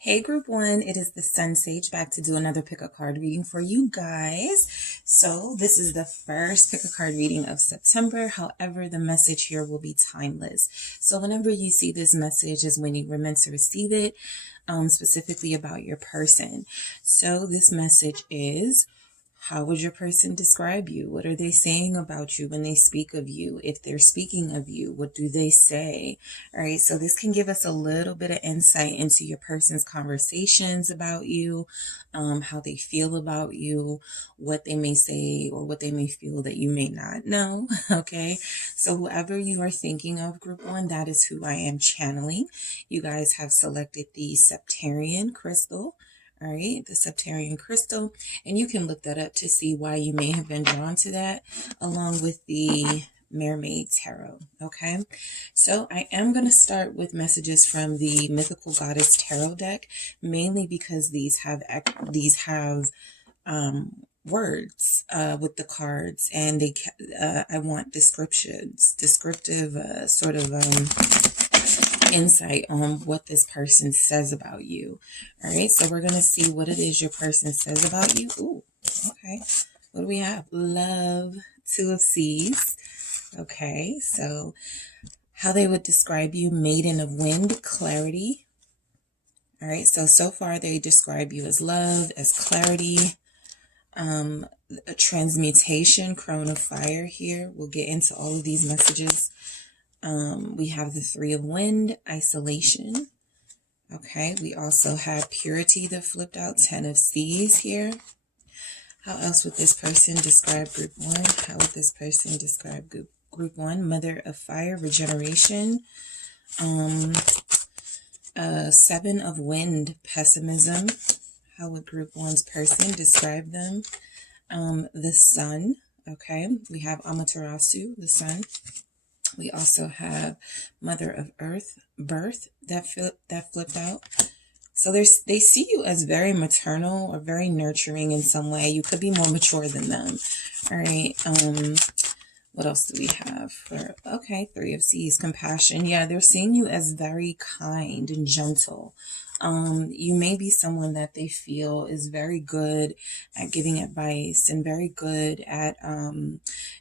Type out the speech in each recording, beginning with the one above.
Hey group one, it is the SunSage back to do another pick a card reading for you guys. So this is the first pick a card reading of September. However, the message here will be timeless. So whenever you see this message is when you were meant to receive it, specifically about your person. So this message is, how would your person describe you? What are they saying about you when they speak of you? If they're speaking of you, what do they say? All right, so this can give us a little bit of insight into your person's conversations about you, how they feel about you, what they may say or what they may feel that you may not know. Okay, so whoever you are thinking of, group one, that is who I am channeling. You guys have selected the Septarian crystal. All right, the Septarian crystal, and you can look that up to see why you may have been drawn to that, along with the Mermaid Tarot. Okay, so I am going to start with messages from the Mythical Goddess Tarot deck, mainly because these have words with the cards, and I want descriptive sort of insight on what this person says about you. All right, so we're going to see what it is your person says about you. Ooh, okay. What do we have? Love, Two of Seas. Okay, so how they would describe you: Maiden of Wind, clarity. All right, so far they describe you as love, as clarity, a transmutation, Crown of Fire here. We'll get into all of these messages. We have the Three of Wind, isolation. Okay, we also have purity that flipped out, 10 of Seas here. How else would this person describe group one? How would this person describe group one? Mother of Fire, regeneration. Seven of Wind, pessimism. How would group one's person describe them? The Sun. Okay, we have Amaterasu, the Sun. We also have Mother of Earth, birth, that flipped out. So they see you as very maternal or very nurturing in some way. You could be more mature than them. All right. What else do we have? Okay, Three of Seas, compassion. Yeah, they're seeing you as very kind and gentle. You may be someone that they feel is very good at giving advice and very good at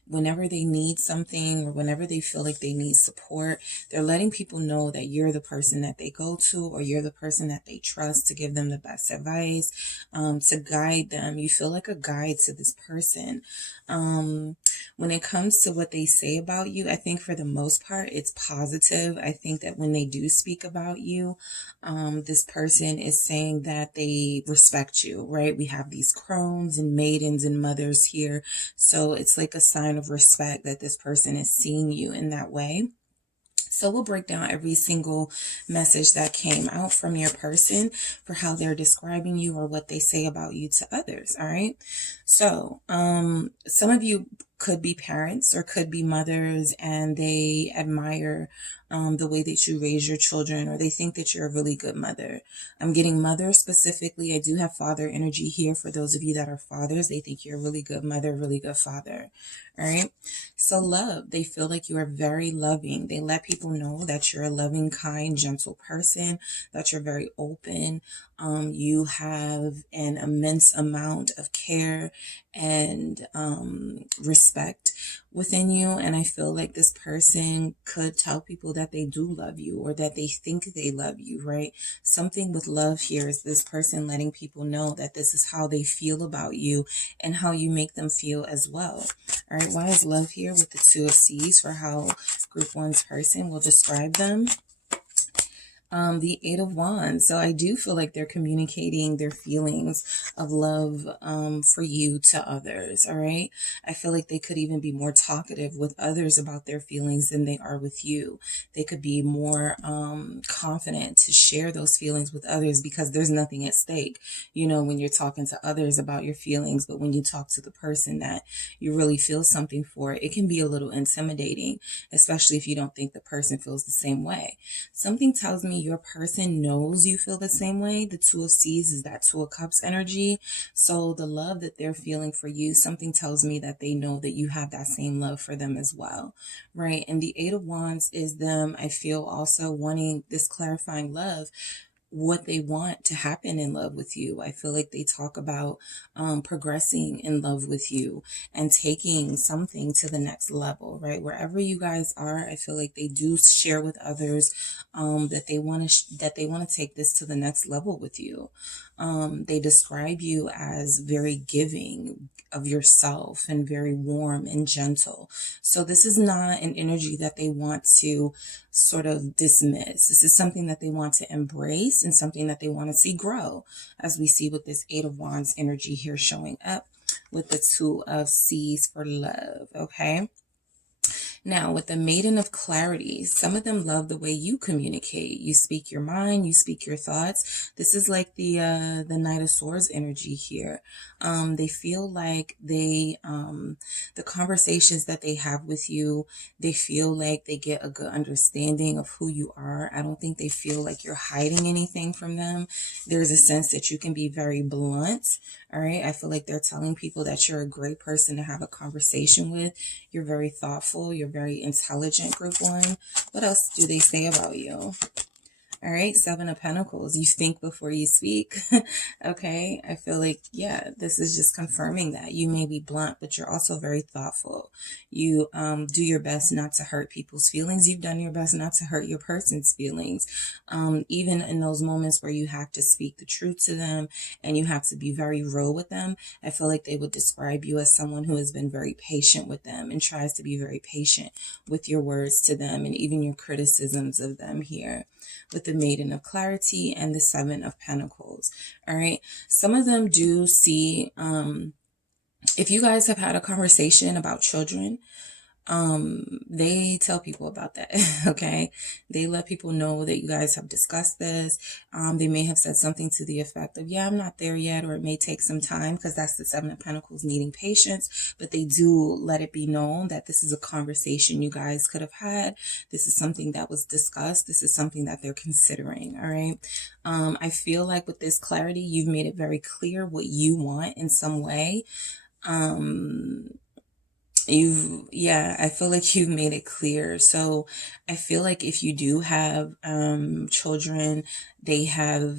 whenever they need something or whenever they feel like they need support, they're letting people know that you're the person that they go to, or you're the person that they trust to give them the best advice, to guide them. You feel like a guide to this person. When it comes to what they say about you, I think for the most part, it's positive. I think that when they do speak about you, this person is saying that they respect you, right? We have these crones and maidens and mothers here. So it's like a sign of respect that this person is seeing you in that way. So we'll break down every single message that came out from your person for how they're describing you or what they say about you to others. All right. So some of you could be parents or could be mothers, and they admire the way that you raise your children, or they think that you're a really good mother. I'm getting mother specifically. I do have father energy here for those of you that are fathers. They think you're a really good mother, really good father. All right. So love, they feel like you are very loving. They let people know that you're a loving, kind, gentle person, that you're very open. You have an immense amount of care and respect within you. And I feel like this person could tell people that they do love you, or that they think they love you, right? Something with love here is this person letting people know that this is how they feel about you and how you make them feel as well. All right, why is love here with the Two of Seas for how group one's person will describe them? The Eight of Wands. So I do feel like they're communicating their feelings of love for you to others. All right. I feel like they could even be more talkative with others about their feelings than they are with you. They could be more confident to share those feelings with others because there's nothing at stake, you know, when you're talking to others about your feelings. But when you talk to the person that you really feel something for, it can be a little intimidating, especially if you don't think the person feels the same way. Something tells me your person knows you feel the same way. The Two of Seas is that Two of Cups energy. So the love that they're feeling for you, something tells me that they know that you have that same love for them as well, right? And the Eight of Wands is them, I feel, also wanting this clarifying love what they want to happen in love with you. I feel like they talk about progressing in love with you and taking something to the next level, right? Wherever you guys are, I feel like they do share with others that they want to take this to the next level with you. They describe you as very giving of yourself and very warm and gentle. So this is not an energy that they want to sort of dismiss. This is something that they want to embrace and something that they want to see grow, as we see with this Eight of Wands energy here showing up with the Two of Seas for love, okay? Now, with the Maiden of Clarity, some of them love the way you communicate. You speak your mind, you speak your thoughts. This is like the Knight of Swords energy here. They feel like the conversations that they have with you, they feel like they get a good understanding of who you are. I don't think they feel like you're hiding anything from them. There's a sense that you can be very blunt. All right. I feel like they're telling people that you're a great person to have a conversation with. You're very thoughtful. You're very intelligent, group one. What else do they say about you? All right, Seven of Pentacles. You think before you speak. Okay, I feel like, yeah, this is just confirming that. You may be blunt, but you're also very thoughtful. You do your best not to hurt people's feelings. You've done your best not to hurt your person's feelings. Even in those moments where you have to speak the truth to them and you have to be very real with them, I feel like they would describe you as someone who has been very patient with them and tries to be very patient with your words to them and even your criticisms of them here, with the Maiden of Clarity and the Seven of Pentacles. All right. Some of them do see, if you guys have had a conversation about children, they tell people about that. Okay. They let people know that you guys have discussed this. They may have said something to the effect of, yeah, I'm not there yet, or it may take some time, because that's the Seven of Pentacles needing patience, but they do let it be known that this is a conversation you guys could have had. This is something that was discussed. This is something that they're considering. All right. I feel like with this clarity, you've made it very clear what you want in some way. I feel like you've made it clear. So I feel like if you do have children, they have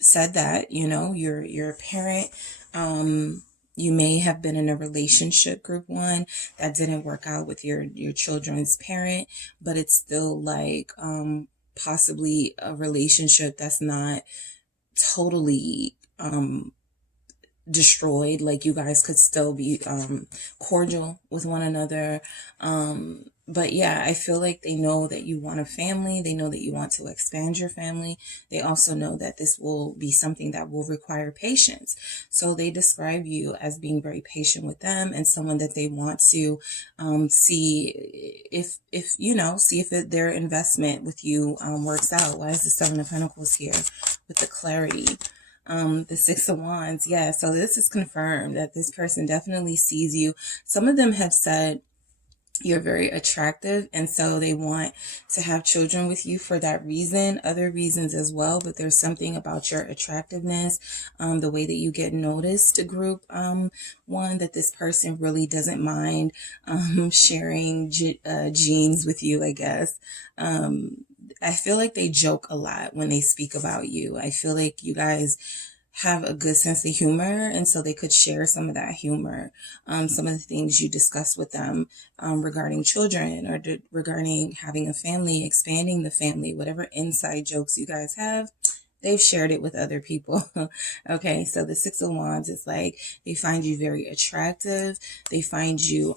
said that, you're a parent. You may have been in a relationship, group one, that didn't work out with your children's parent, but it's still like possibly a relationship that's not totally destroyed. Like, you guys could still be cordial with one another. But yeah, I feel like they know that you want a family. They know that you want to expand your family. They also know that this will be something that will require patience. So they describe you as being very patient with them and someone that they want to see if their investment with you works out. Why is the Seven of Pentacles here with the clarity? The Six of Wands. Yeah. So this is confirmed that this person definitely sees you. Some of them have said you're very attractive, and so they want to have children with you for that reason, other reasons as well. But there's something about your attractiveness, the way that you get noticed, group one, that this person really doesn't mind sharing genes with you, I guess. I feel like they joke a lot when they speak about you. I feel like you guys have a good sense of humor, and so they could share some of that humor. Some of the things you discuss with them regarding children or regarding having a family, expanding the family, whatever inside jokes you guys have, they've shared it with other people. Okay, so the Six of Wands is like, they find you very attractive. They find you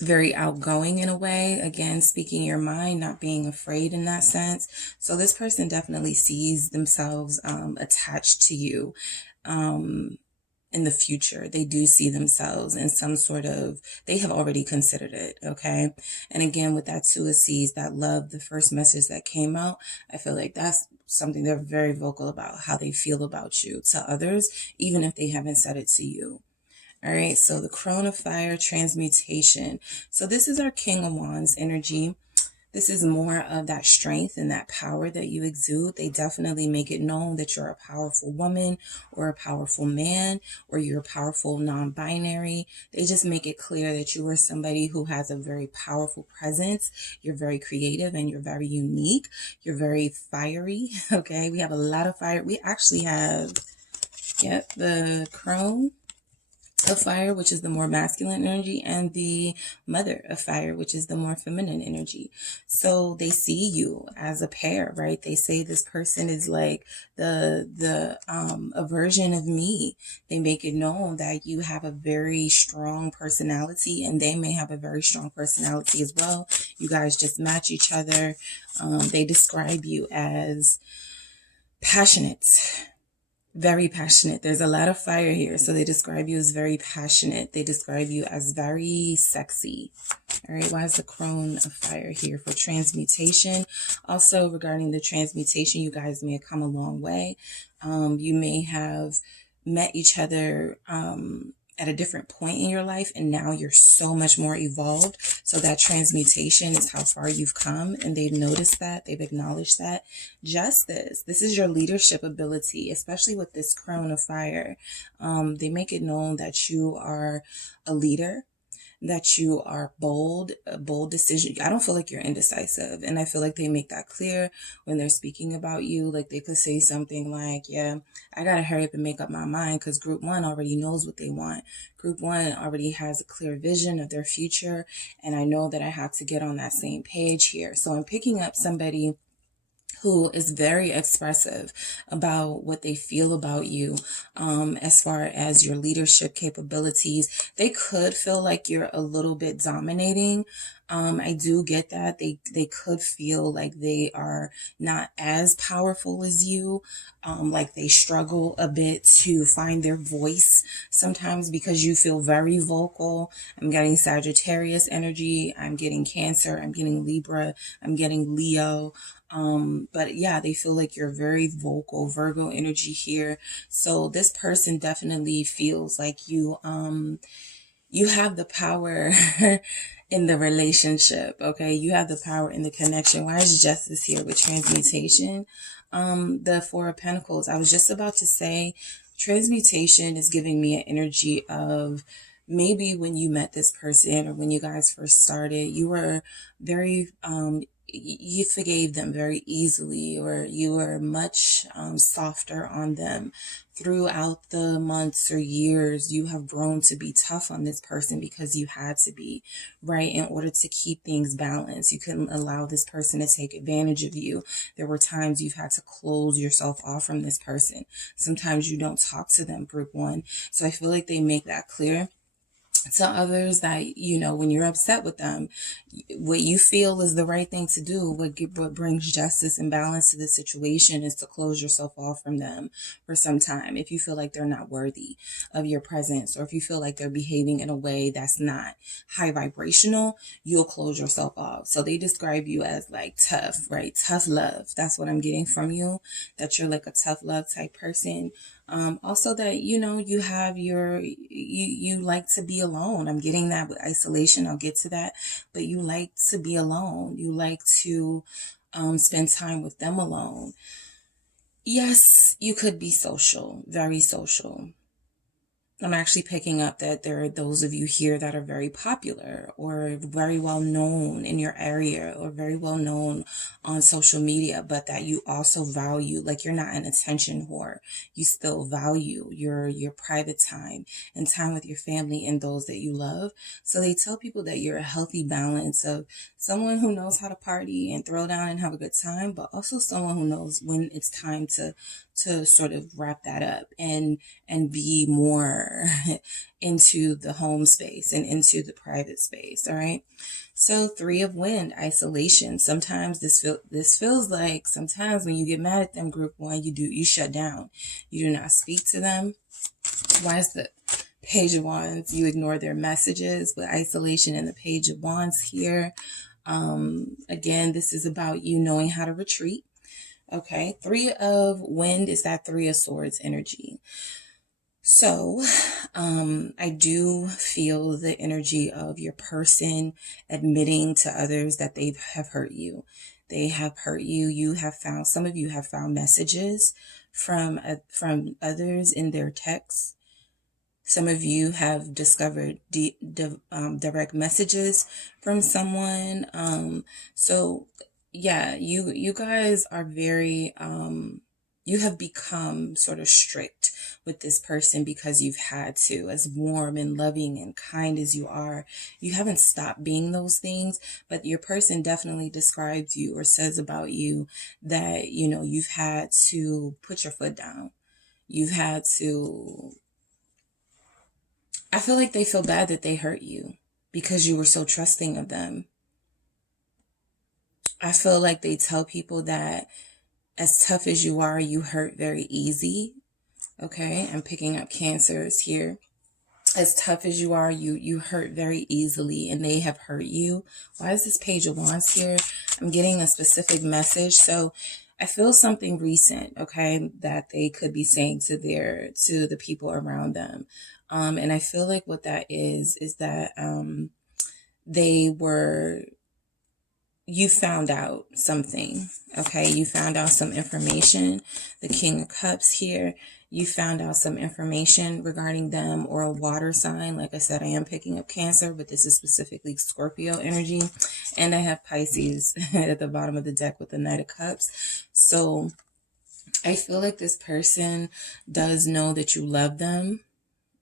very outgoing in a way. Again, speaking your mind, not being afraid in that sense. So this person definitely sees themselves attached to you in the future. They do see themselves in some sort of, they have already considered it. Okay. And again, with that Two of Seas, that love, the first message that came out, I feel like that's something they're very vocal about, how they feel about you to others, even if they haven't said it to you. All right, so the Crone of Fire, transmutation. So this is our King of Wands energy. This is more of that strength and that power that you exude. They definitely make it known that you're a powerful woman or a powerful man, or you're a powerful non-binary. They just make it clear that you are somebody who has a very powerful presence. You're very creative and you're very unique. You're very fiery. Okay, we have a lot of fire. We actually have, yep, the crone of fire, which is the more masculine energy, and the mother of fire, which is the more feminine energy. So they see you as a pair, right? They say this person is like a version of me. They make it known that you have a very strong personality, and they may have a very strong personality as well. You guys just match each other. They describe you as passionate. Very passionate. There's a lot of fire here. So they describe you as very passionate. They describe you as very sexy. All right. Why is the crone of fire here? For transmutation. Also, regarding the transmutation, you guys may have come a long way. You may have met each other at a different point in your life, and now you're so much more evolved. So that transmutation is how far you've come, and they've noticed that, they've acknowledged that. Justice, this is your leadership ability, especially with this crone of fire. They make it known that you are a leader, that you are bold, a bold decision. I don't feel like you're indecisive. And I feel like they make that clear when they're speaking about you. Like they could say something like, yeah, I got to hurry up and make up my mind because group one already knows what they want. Group one already has a clear vision of their future. And I know that I have to get on that same page here. So I'm picking up somebody who is very expressive about what they feel about you, as far as your leadership capabilities. They could feel like you're a little bit dominating. I do get that. They could feel like they are not as powerful as you. Like they struggle a bit to find their voice sometimes because you feel very vocal. I'm getting Sagittarius energy. I'm getting Cancer. I'm getting Libra. I'm getting Leo. But yeah, they feel like you're very vocal, Virgo energy here. So this person definitely feels like you have the power in the relationship. Okay. You have the power in the connection. Why is justice here with transmutation? The Four of Pentacles. I was just about to say transmutation is giving me an energy of maybe when you met this person or when you guys first started, you were very, you forgave them very easily, or you were much softer on them. Throughout the months or years, you have grown to be tough on this person because you had to be, right, in order to keep things balanced. You couldn't allow this person to take advantage of you. There were times you've had to close yourself off from this person. Sometimes you don't talk to them, group one. So I feel like they make that clear to others that, you know, when you're upset with them, what you feel is the right thing to do, what brings justice and balance to the situation, is to close yourself off from them for some time. If you feel like they're not worthy of your presence, or if you feel like they're behaving in a way that's not high vibrational, you'll close yourself off. So they describe you as like tough, right? Tough love. That's what I'm getting from you, that you're like a tough love type person. Also that, you know, you have you like to be alone. I'm getting that with isolation. I'll get to that. But you like to be alone. You like to spend time with them alone. Yes, you could be social, very social. I'm actually picking up that there are those of you here that are very popular or very well known in your area or very well known on social media, but that you also value, like you're not an attention whore. You still value your private time and time with your family and those that you love. So they tell people that you're a healthy balance of someone who knows how to party and throw down and have a good time, but also someone who knows when it's time to sort of wrap that up and be more into the home space and into the private space. All right. So Three of Wind, isolation. Sometimes this feels like sometimes when you get mad at them, group one, you shut down. You do not speak to them. Why is the Page of Wands? You ignore their messages with isolation and the Page of Wands here. Again, this is about you knowing how to retreat. Okay, Three of Wind is that Three of Swords energy. So, I do feel the energy of your person admitting to others that they have hurt you. They have hurt you. You have found, some of you have found messages from others in their texts. Some of you have discovered direct messages from someone. So yeah, you guys are very, you have become sort of strict with this person because you've had to. As warm and loving and kind as you are, you haven't stopped being those things, but your person definitely describes you or says about you that, you know, you've had to put your foot down. You've had to, I feel like they feel bad that they hurt you because you were so trusting of them. I feel like they tell people that as tough as you are, you hurt very easy. Okay, I'm picking up cancers here. As tough as you are, you hurt very easily, and they have hurt you. Why is this Page of Wands here? I'm getting a specific message. So I feel something recent, okay, that they could be saying to the people around them. And I feel like what that is that you found out something, okay? You found out some information. The King of Cups here. You found out some information regarding them or a water sign. Like I said, I am picking up Cancer, but this is specifically Scorpio energy. And I have Pisces at the bottom of the deck with the Knight of Cups. So I feel like this person does know that you love them.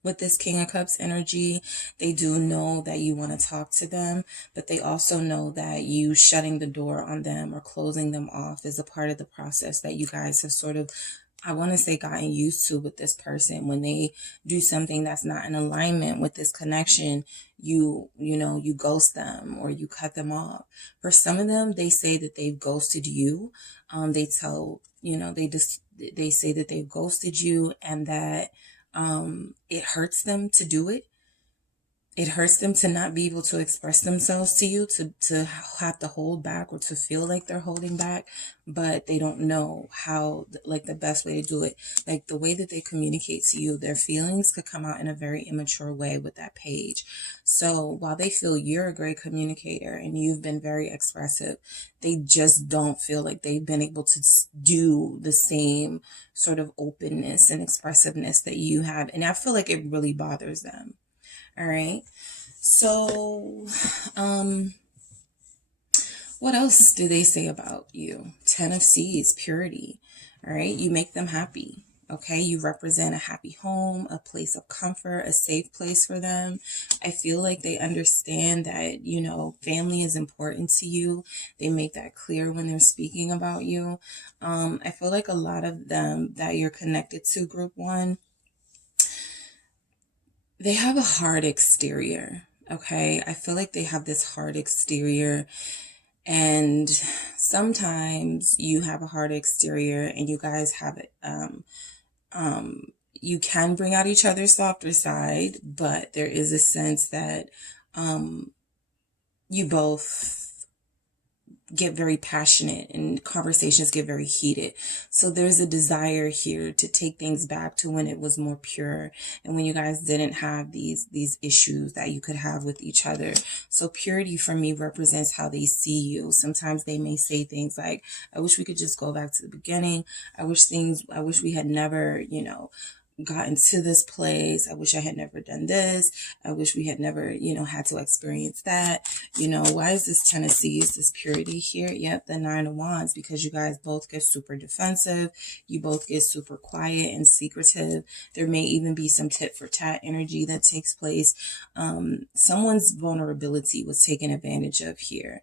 With this King of Cups energy, they do know that you want to talk to them, but they also know that you shutting the door on them or closing them off is a part of the process that you guys have sort of, I want to say, gotten used to with this person. When they do something that's not in alignment with this connection, you ghost them or you cut them off. For some of them, they say that they've ghosted you. They say that they've ghosted you and that it hurts them to do it. It hurts them to not be able to express themselves to you, to have to hold back or to feel like they're holding back, but they don't know how, like, the best way to do it. Like, the way that they communicate to you, their feelings could come out in a very immature way with that page. So while they feel you're a great communicator and you've been very expressive, they just don't feel like they've been able to do the same sort of openness and expressiveness that you have. And I feel like it really bothers them. All right. So, what else do they say about you? 10 of Seas, purity. All right. You make them happy. Okay. You represent a happy home, a place of comfort, a safe place for them. I feel like they understand that, family is important to you. They make that clear when they're speaking about you. I feel like a lot of them that you're connected to, group one, they have a hard exterior, okay? I feel like they have this hard exterior, and sometimes you have a hard exterior and you guys have it. You can bring out each other's softer side, but there is a sense that you both get very passionate and conversations get very heated. So there's a desire here to take things back to when it was more pure and when you guys didn't have these issues that you could have with each other. So purity for me represents how they see you. Sometimes they may say things like, I wish we could just go back to the beginning. I wish we had never, gotten to this place. I wish I had never done this. I wish we had never, had to experience that. Why is this Tennessee? Is this purity here? Yep, the 9 of Wands, because you guys both get super defensive. You both get super quiet and secretive. There may even be some tit for tat energy that takes place. Someone's vulnerability was taken advantage of here.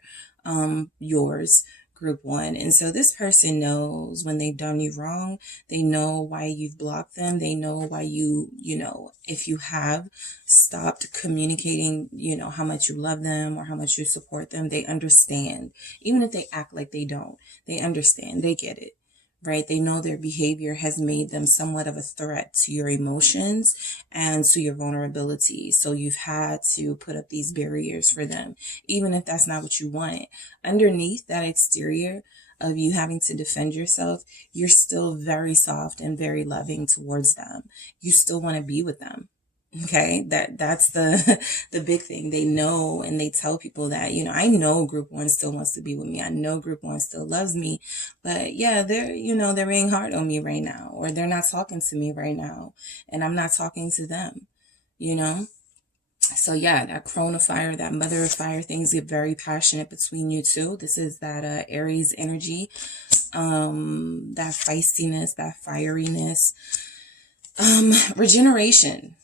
Yours. Group one. And so this person knows when they've done you wrong. They know why you've blocked them. They know why if you have stopped communicating, how much you love them or how much you support them, they understand. Even if they act like they don't, they understand. They get it. Right? They know their behavior has made them somewhat of a threat to your emotions and to your vulnerability. So you've had to put up these barriers for them, even if that's not what you want. Underneath that exterior, of you having to defend yourself, you're still very soft and very loving towards them. You still want to be with them. Okay, that's the the big thing. They know and they tell people that, I know group one still wants to be with me. I know group one still loves me, but yeah, they're being hard on me right now, or they're not talking to me right now, and I'm not talking to them, So yeah, that crone of fire, that mother of fire, things get very passionate between you two. This is that Aries energy, that feistiness, that fieriness, regeneration.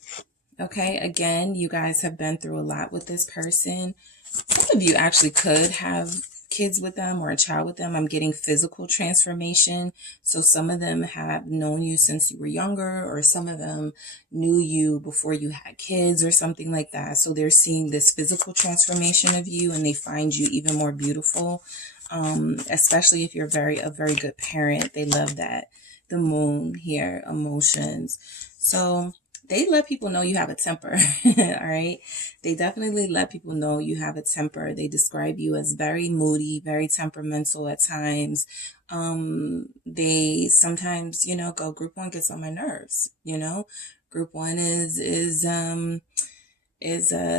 Okay, again, you guys have been through a lot with this person. Some of you actually could have kids with them or a child with them. I'm getting physical transformation. So some of them have known you since you were younger, or some of them knew you before you had kids or something like that. So they're seeing this physical transformation of you, and they find you even more beautiful. Especially if you're a very good parent. They love that. The moon here, emotions. So they let people know you have a temper. All right. They definitely let people know you have a temper. They describe you as very moody, very temperamental at times. They sometimes, go, group one gets on my nerves, Group one is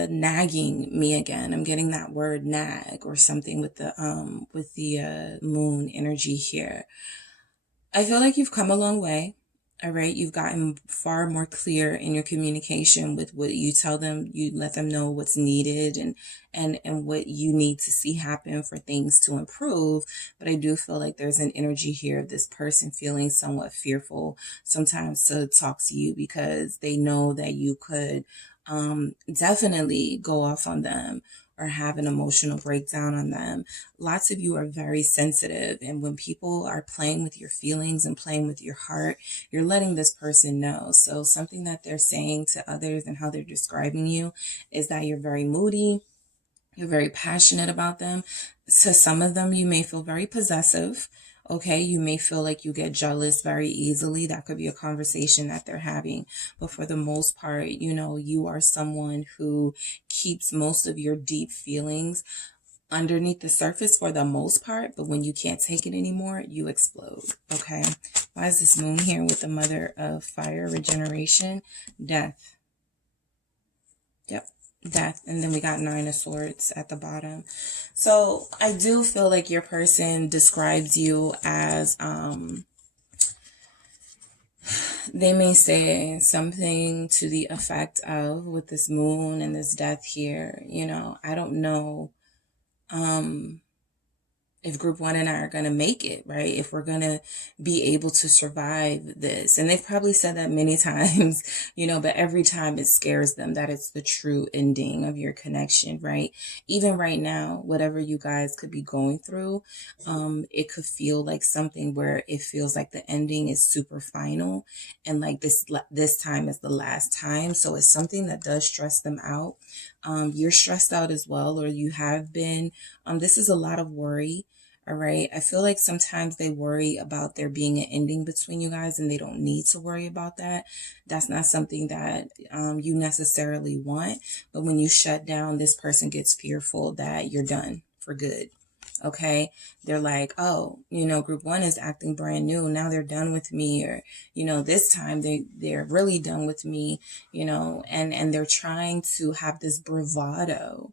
nagging me again. I'm getting that word nag or something with the moon energy here. I feel like you've come a long way. All right. You've gotten far more clear in your communication with what you tell them. You let them know what's needed and what you need to see happen for things to improve. But I do feel like there's an energy here of this person feeling somewhat fearful sometimes to talk to you, because they know that you could definitely go off on them or have an emotional breakdown on them. Lots of you are very sensitive, and when people are playing with your feelings and playing with your heart, you're letting this person know. So something that they're saying to others and how they're describing you is that you're very moody, you're very passionate about them. To some of them, you may feel very possessive. Okay, you may feel like you get jealous very easily. That could be a conversation that they're having. But for the most part, you are someone who keeps most of your deep feelings underneath the surface for the most part. But when you can't take it anymore, you explode. Okay, why is this moon here with the mother of fire, regeneration, death? Yep. Death. And then we got 9 of Swords at the bottom. So I do feel like your person describes you as they may say something to the effect of, with this moon and this death here, I don't know if group one and I are going to make it, right? If we're going to be able to survive this. And they've probably said that many times, but every time it scares them that it's the true ending of your connection, right? Even right now, whatever you guys could be going through, it could feel like something where it feels like the ending is super final, and like this time is the last time. So it's something that does stress them out. You're stressed out as well, or you have been. This is a lot of worry. All right. I feel like sometimes they worry about there being an ending between you guys, and they don't need to worry about that. That's not something that you necessarily want. But when you shut down, this person gets fearful that you're done for good. Okay. They're like, oh, group one is acting brand new. Now they're done with me. Or, this time they're really done with me, and they're trying to have this bravado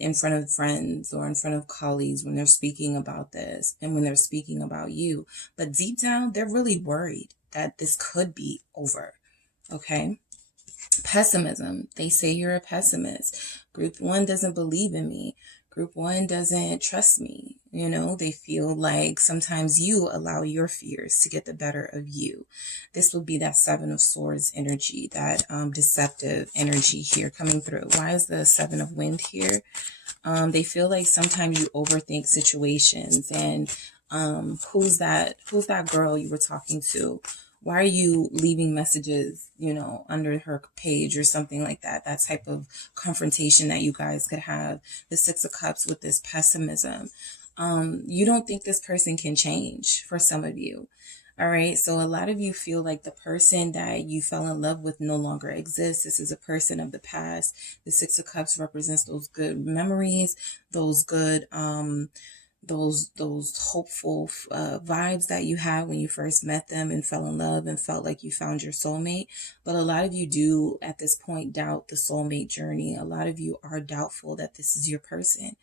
in front of friends or in front of colleagues when they're speaking about this and when they're speaking about you. But deep down, they're really worried that this could be over. Okay. Pessimism. They say you're a pessimist. Group one doesn't believe in me. Group one doesn't trust me. They feel like sometimes you allow your fears to get the better of you. This would be that 7 of Swords energy, that deceptive energy here coming through. Why is the 7 of Wind here? They feel like sometimes you overthink situations, and who's that girl you were talking to? Why are you leaving messages, under her page or something like that? That type of confrontation that you guys could have. The 6 of Cups with this pessimism. You don't think this person can change, for some of you. All right. So a lot of you feel like the person that you fell in love with no longer exists. This is a person of the past. The 6 of Cups represents those good memories, those good those hopeful vibes that you had when you first met them and fell in love and felt like you found your soulmate. But a lot of you do at this point doubt the soulmate journey. A lot of you are doubtful that this is your person.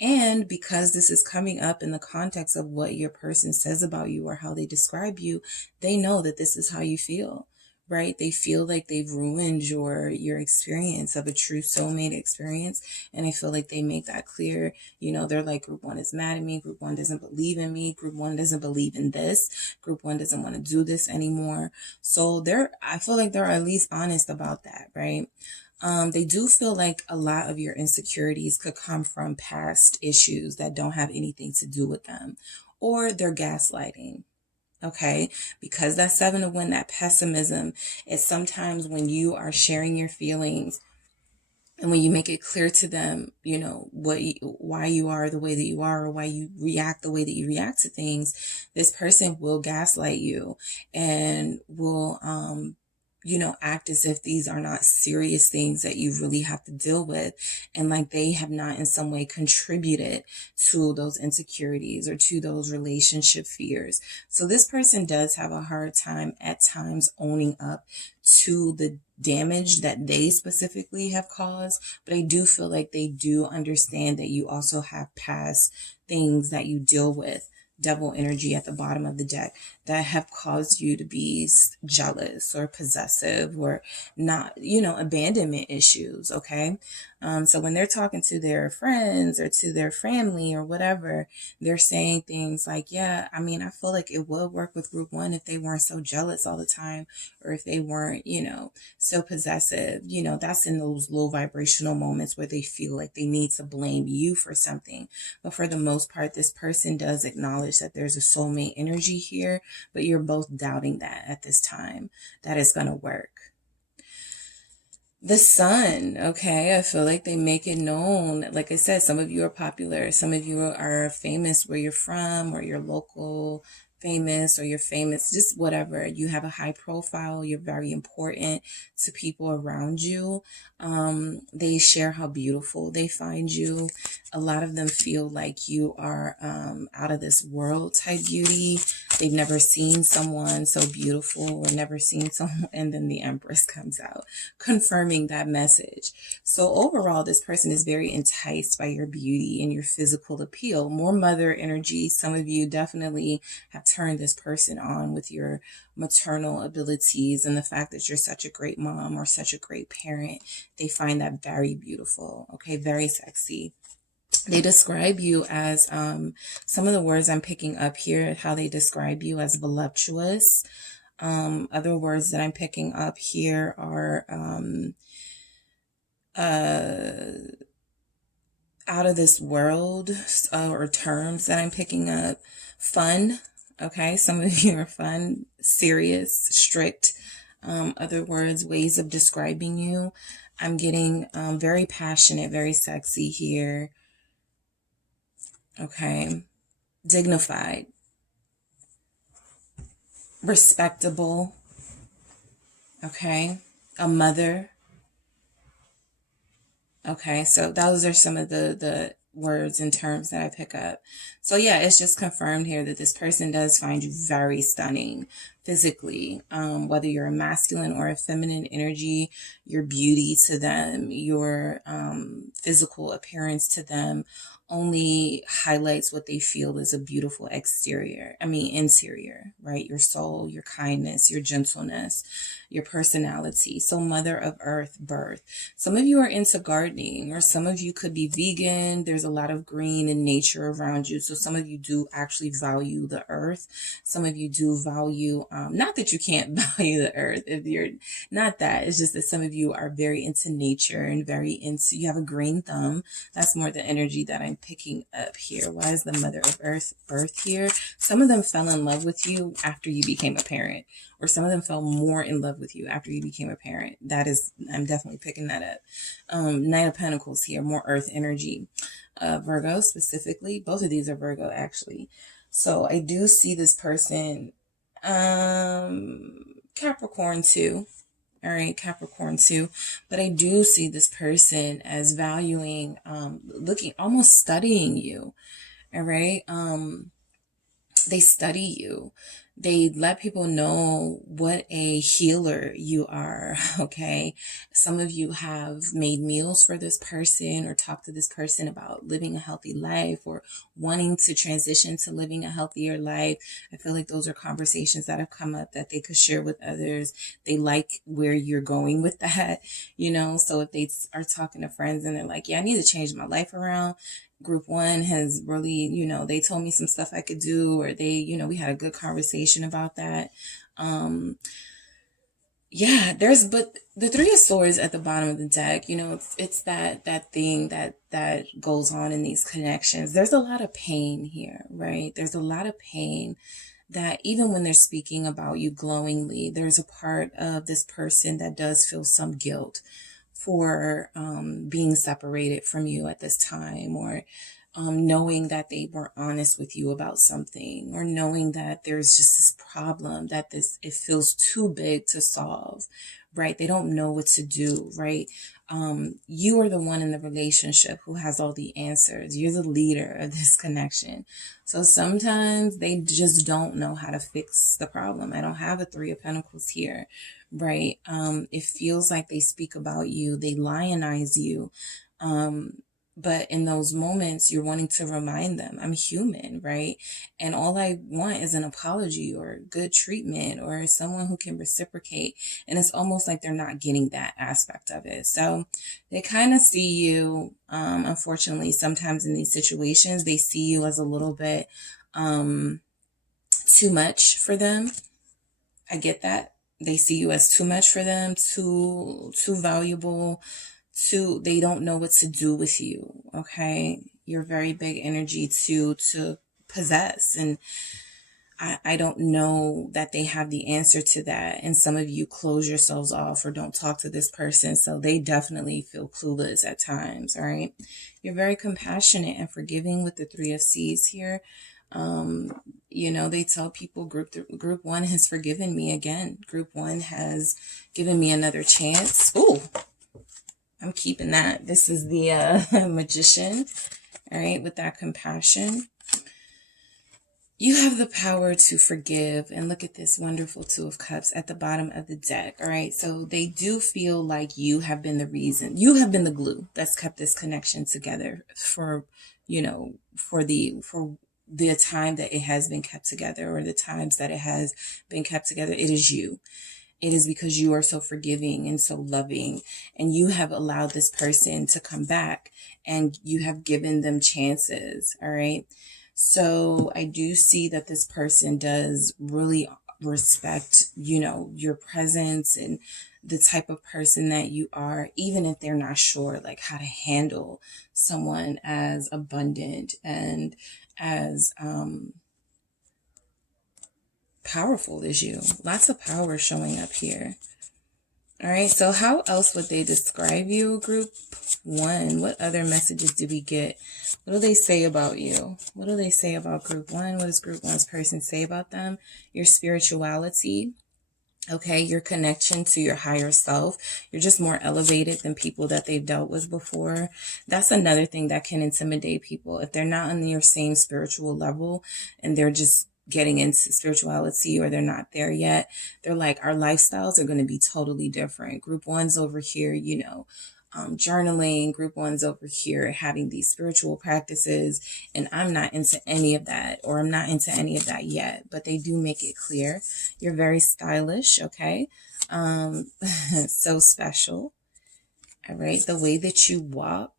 And because this is coming up in the context of what your person says about you or how they describe you, they know that this is how you feel, right? They feel like they've ruined your experience of a true soulmate experience. And I feel like they make that clear. You know, they're like, group one is mad at me. Group one doesn't believe in me. Group one doesn't believe in this. Group one doesn't want to do this anymore. So I feel like they're at least honest about that, right? They do feel like a lot of your insecurities could come from past issues that don't have anything to do with them, or they're gaslighting. Okay, because that seven of wind, that pessimism, is sometimes when you are sharing your feelings and when you make it clear to them, you know, why you are the way that you are, or why you react the way that you react to things, this person will gaslight you and will, act as if these are not serious things that you really have to deal with. And like they have not in some way contributed to those insecurities or to those relationship fears. So this person does have a hard time at times owning up to the damage that they specifically have caused. But I do feel like they do understand that you also have past things that you deal with, devil energy at the bottom of the deck, that have caused you to be jealous or possessive or not, abandonment issues. Okay. So when they're talking to their friends or to their family or whatever, they're saying things like, yeah, I mean, I feel like it would work with group one if they weren't so jealous all the time, or if they weren't, so possessive. That's in those low vibrational moments where they feel like they need to blame you for something. But for the most part, this person does acknowledge that there's a soulmate energy here, but you're both doubting that at this time, that it's going to work. The sun, okay, I feel like they make it known. Like I said, some of you are popular. Some of you are famous where you're from, or you're local famous, or you're famous, just whatever. You have a high profile. You're very important to people around you. They share how beautiful they find you. A lot of them feel like you are out of this world type beauty. They've never seen someone so beautiful, or never seen someone, and then the Empress comes out, confirming that message. So overall, this person is very enticed by your beauty and your physical appeal. More mother energy. Some of you definitely have turned this person on with your maternal abilities and the fact that you're such a great mom or such a great parent. They find that very beautiful. Okay, very sexy. They describe you as, some of the words I'm picking up here, how they describe you as voluptuous. Other words that I'm picking up here are out of this world, or terms that I'm picking up. Fun. Okay, some of you are fun, serious, strict. Other words, ways of describing you. I'm getting very passionate, very sexy here. Okay, dignified, respectable. Okay, a mother. Okay, so those are some of the words and terms that I pick up. So yeah, it's just confirmed here that this person does find you very stunning physically, whether you're a masculine or a feminine energy. Your beauty to them, your physical appearance to them only highlights what they feel is a beautiful interior, right? Your soul, your kindness, your gentleness, your personality. So mother of earth, birth. Some of you are into gardening, or some of you could be vegan. There's a lot of green and nature around you. So some of you do actually value the earth. Some of you do value, not that you can't value the earth if you're not that. It's just that some of you are very into nature and you have a green thumb. That's more the energy that I'm picking up here. Why is the mother of earth, birth here? Some of them fell in love with you after you became a parent, or some of them fell more in love with you after you became a parent. I'm definitely picking that up. Knight of Pentacles here, more earth energy. Virgo specifically. Both of these are Virgo actually. So I do see this person, Capricorn too. All right, Capricorn too. But I do see this person as valuing, looking, almost studying you. All right. They study you. They let people know what a healer you are, okay? Some of you have made meals for this person or talked to this person about living a healthy life or wanting to transition to living a healthier life. I feel like those are conversations that have come up that they could share with others. They like where you're going with that, you know? So if they are talking to friends and they're like, yeah, I need to change my life around, group one has really, you know, they told me some stuff I could do, or they, you know, we had a good conversation about that. Yeah, but the Three of Swords at the bottom of the deck, you know, it's that thing that goes on in these connections. There's a lot of pain here, right? There's a lot of pain that even when they're speaking about you glowingly, there's a part of this person that does feel some guilt for being separated from you at this time, or knowing that they weren't honest with you about something, or knowing that there's just this problem that it feels too big to solve, right? They don't know what to do, right? You are the one in the relationship who has all the answers. You're the leader of this connection. So sometimes they just don't know how to fix the problem. I don't have a Three of Pentacles here, right? It feels like they speak about you, they lionize you. But in those moments, you're wanting to remind them, I'm human, right? And all I want is an apology or good treatment or someone who can reciprocate. And it's almost like they're not getting that aspect of it. So they kind of see you, unfortunately, sometimes in these situations, they see you as a little bit too much for them. I get that. They see you as too much for them, too valuable. They don't know what to do with you, okay? You're very big energy to possess, and I don't know that they have the answer to that. And some of you close yourselves off or don't talk to this person, so they definitely feel clueless at times, all right? You're very compassionate and forgiving with the Three of Seas here. You know, they tell people group one has forgiven me again. Group one has given me another chance. Ooh. I'm keeping that. This is the Magician, all right, with that compassion. You have the power to forgive, and look at this wonderful Two of Cups at the bottom of the deck, all right? So they do feel like you have been the reason. You have been the glue that's kept this connection together for, you know, for the time that it has been kept together, or the times that it has been kept together. It is you. It is because you are so forgiving and so loving, and you have allowed this person to come back, and you have given them chances. All right. So I do see that this person does really respect, you know, your presence and the type of person that you are, even if they're not sure like how to handle someone as abundant and as, powerful as you. Lots of power showing up here. All right, so how else would they describe you, group one? What other messages do we get? What do they say about you? What do they say about group one? What does group one's person say about them? Your spirituality, okay, your connection to your higher self. You're just more elevated than people that they've dealt with before. That's another thing that can intimidate people. If they're not on your same spiritual level and they're just getting into spirituality, or they're not there yet, they're like, our lifestyles are going to be totally different. Group one's over here, you know, journaling. Group one's over here having these spiritual practices, and I'm not into any of that, or I'm not into any of that yet, but they do make it clear. You're very stylish, okay? So special. All right, the way that you walk,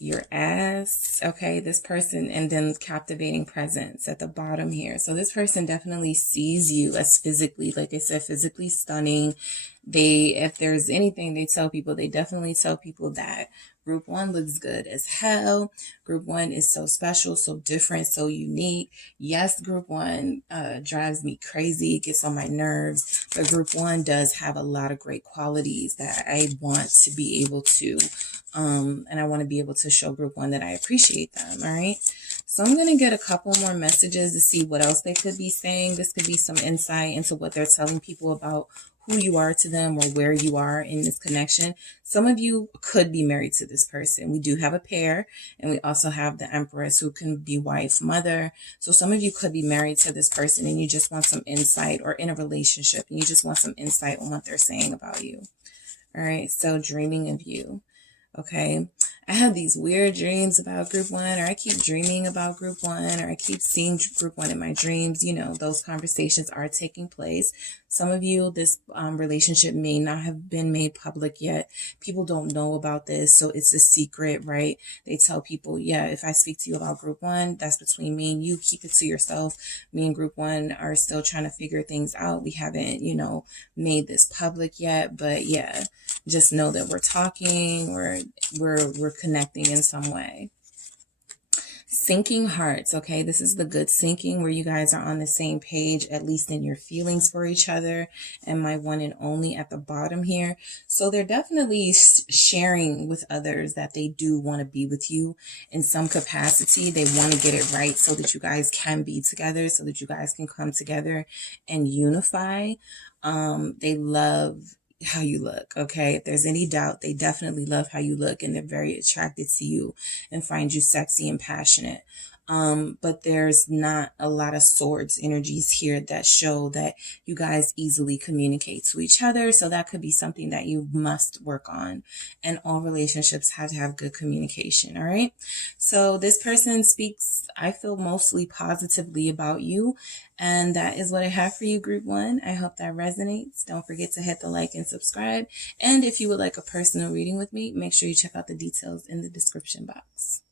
your ass, okay, this person, and then captivating presence at the bottom here. So this person definitely sees you as physically, like I said, physically stunning. If there's anything they tell people, they definitely tell people that group one looks good as hell. Group one is so special, so different, so unique. Yes, group one drives me crazy, gets on my nerves, but group one does have a lot of great qualities that I want to be able to and I want to be able to show group one that I appreciate them. All right. So I'm going to get a couple more messages to see what else they could be saying. This could be some insight into what they're telling people about who you are to them or where you are in this connection. Some of you could be married to this person. We do have a pair, and we also have the Empress, who can be wife, mother. So some of you could be married to this person and you just want some insight, or in a relationship and you just want some insight on what they're saying about you. All right, so dreaming of you. Okay, I have these weird dreams about group one, or I keep dreaming about group one, or I keep seeing group one in my dreams. You know, those conversations are taking place. Some of you, this relationship may not have been made public yet. People don't know about this, so it's a secret, right? They tell people, yeah, if I speak to you about group one, that's between me and you. Keep it to yourself. Me and group one are still trying to figure things out. We haven't, you know, made this public yet, but yeah, just know that we're talking, or we're connecting in some way. Syncing hearts, okay? This is the good syncing, where you guys are on the same page, at least in your feelings for each other. And my one and only at the bottom here. So they're definitely sharing with others that they do want to be with you in some capacity. They want to get it right so that you guys can be together, so that you guys can come together and unify. They love how you look, okay? If there's any doubt, they definitely love how you look, and they're very attracted to you and find you sexy and passionate. But there's not a lot of swords energies here that show that you guys easily communicate to each other. So that could be something that you must work on. And all relationships have to have good communication. All right. So this person speaks, I feel, mostly positively about you. And that is what I have for you, group one. I hope that resonates. Don't forget to hit the like and subscribe. And if you would like a personal reading with me, make sure you check out the details in the description box.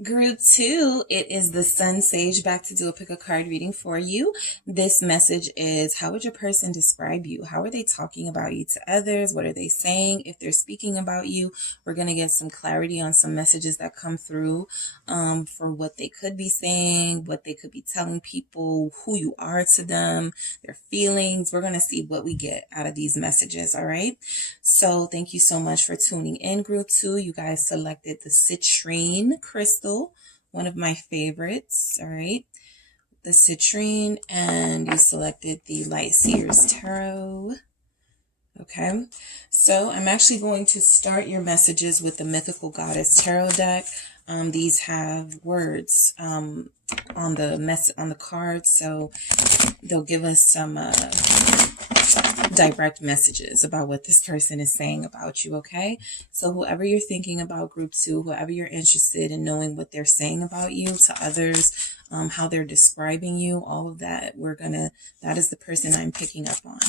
Group two, it is the SunSage back to do a pick a card reading for you. This message is, how would your person describe you? How are they talking about you to others? What are they saying? If they're speaking about you, we're going to get some clarity on some messages that come through for what they could be saying, what they could be telling people, who you are to them, their feelings. We're going to see what we get out of these messages, all right? So thank you so much for tuning in, group two. You guys selected the citrine crystal, one of my favorites, all right? The citrine, and you selected the Light Seers Tarot. Okay, so I'm actually going to start your messages with the Mythical Goddess Tarot deck. These have words on the cards, so they'll give us some direct messages about what this person is saying about you, okay? So whoever you're thinking about, group two, whoever you're interested in knowing what they're saying about you to others, how they're describing you, all of that, that is the person I'm picking up on.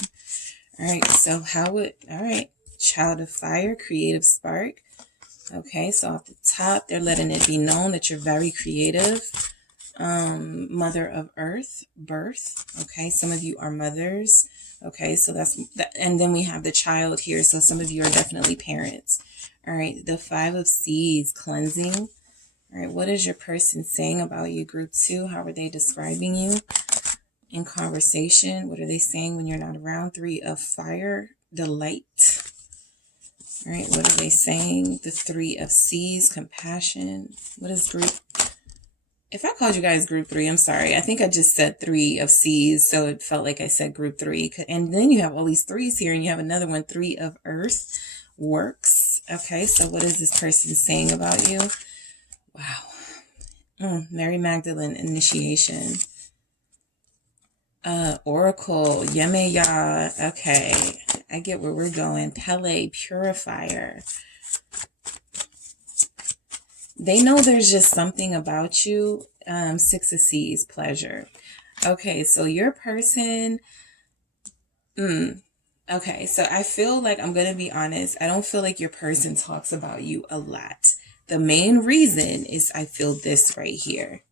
All right, so all right, Child of Fire, Creative Spark. Okay, so off the top, they're letting it be known that you're very creative. Mother of Earth, birth. Okay, some of you are mothers. Okay, so that's that. And then we have the Child here. So some of you are definitely parents. All right, the Five of Seas, cleansing. All right, what is your person saying about you, group two? How are they describing you in conversation? What are they saying when you're not around? Three of Fire, the light. All right, what are they saying? The Three of Seas, compassion. What is group? If I called you guys group three, I'm sorry. I think I just said Three of Seas, so it felt like I said group three. And then you have all these threes here, and you have another one, Three of Earth, works. Okay, so what is this person saying about you? Wow. Mary Magdalene, initiation. Oracle, Yemeya. Okay, I get where we're going. Pele, purifier. They know there's just something about you. Six of Seas, pleasure. Okay, so your person, okay, so I feel like, I'm going to be honest, I don't feel like your person talks about you a lot. The main reason is I feel this right here.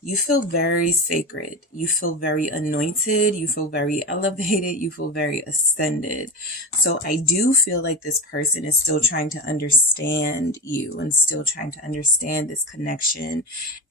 You feel very sacred. You feel very anointed. You feel very elevated. You feel very ascended. So I do feel like this person is still trying to understand you and still trying to understand this connection.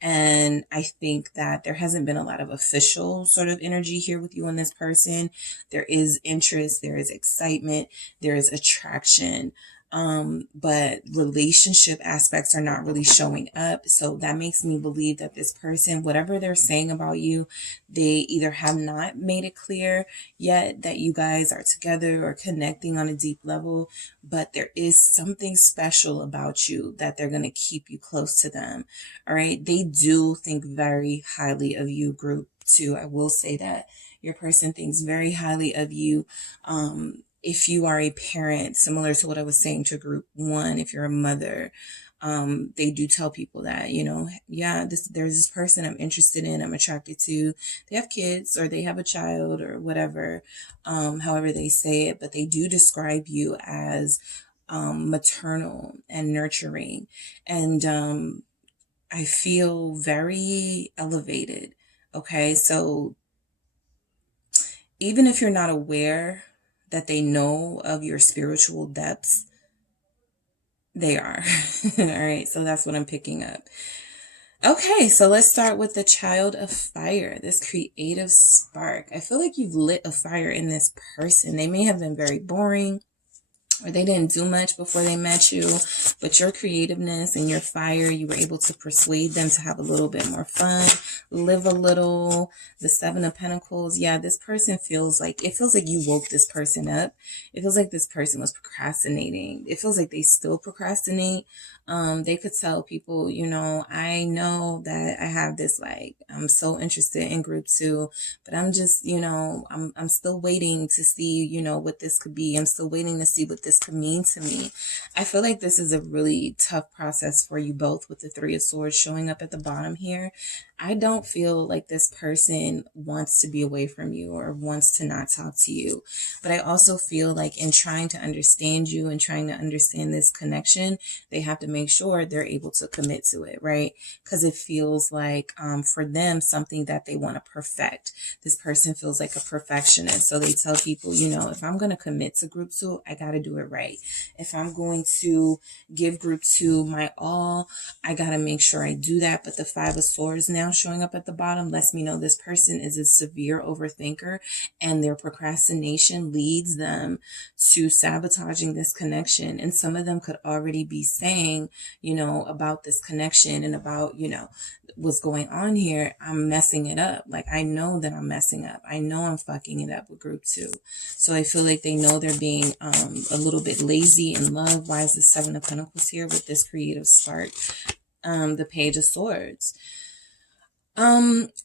And I think that there hasn't been a lot of official sort of energy here with you and this person. There is interest. There is excitement. There is attraction. But relationship aspects are not really showing up. So that makes me believe that this person, whatever they're saying about you, they either have not made it clear yet that you guys are together or connecting on a deep level, but there is something special about you that they're going to keep you close to them. All right. They do think very highly of you, group 2. I will say that your person thinks very highly of you. If you are a parent, similar to what I was saying to group 1, if you're a mother, they do tell people that, yeah, there's this person I'm interested in, I'm attracted to. They have kids or they have a child or whatever, however they say it, but they do describe you as maternal and nurturing. And I feel very elevated. Okay, so even if you're not aware that they know of your spiritual depths, they are. All right, so that's what I'm picking up. Okay, so let's start with the Child of Fire, this creative spark. I feel like you've lit a fire in this person. They may have been very boring, or they didn't do much before they met you, but your creativeness and your fire, you were able to persuade them to have a little bit more fun, live a little. The 7 of Pentacles, yeah, this person it feels like you woke this person up. It feels like this person was procrastinating. It feels like they still procrastinate. They could tell people, I know that I have this, I'm so interested in group 2, but I'm just, I'm still waiting to see, what this could be. I'm still waiting to see what this could mean to me. I feel like this is a really tough process for you both with the 3 of Swords showing up at the bottom here. I don't feel like this person wants to be away from you or wants to not talk to you. But I also feel like in trying to understand you and trying to understand this connection, they have to make sure they're able to commit to it, right? Because it feels like for them, something that they want to perfect. This person feels like a perfectionist. So they tell people, if I'm going to commit to group 2, I got to do it right. If I'm going to give group 2 my all, I got to make sure I do that. But the 5 of Swords now showing up at the bottom lets me know this person is a severe overthinker, and their procrastination leads them to sabotaging this connection. And some of them could already be saying, about this connection and about, what's going on here. I'm messing it up. Like, I know that I'm messing up. I know I'm fucking it up with group 2. So I feel like they know they're being a little bit lazy in love. Why is the 7 of Pentacles here with this creative spark? The Page of Swords.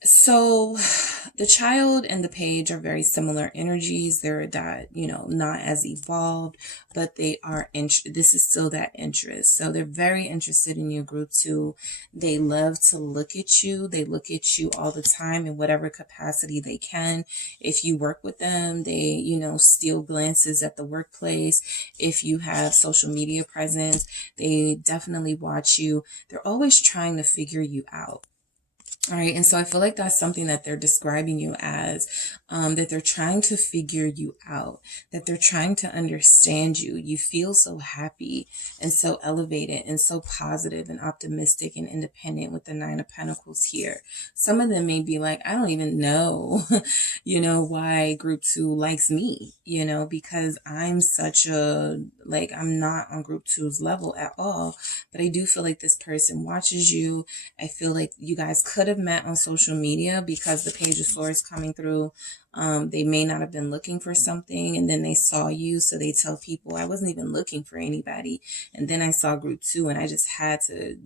So the Child and the Page are very similar energies. They're that, not as evolved, but they are, this is still that interest. So they're very interested in your group 2. They love to look at you. They look at you all the time in whatever capacity they can. If you work with them, they, steal glances at the workplace. If you have social media presence, they definitely watch you. They're always trying to figure you out. All right. And so I feel like that's something that they're describing you as, that they're trying to figure you out, that they're trying to understand you. You feel so happy and so elevated and so positive and optimistic and independent with the 9 of Pentacles here. Some of them may be like, I don't even know, why group 2 likes me, because I'm such I'm not on group 2's level at all. But I do feel like this person watches you. I feel like you guys could have met on social media because the Page of Swords coming through. They may not have been looking for something and then they saw you. So they tell people, I wasn't even looking for anybody. And then I saw group 2 and I just had to,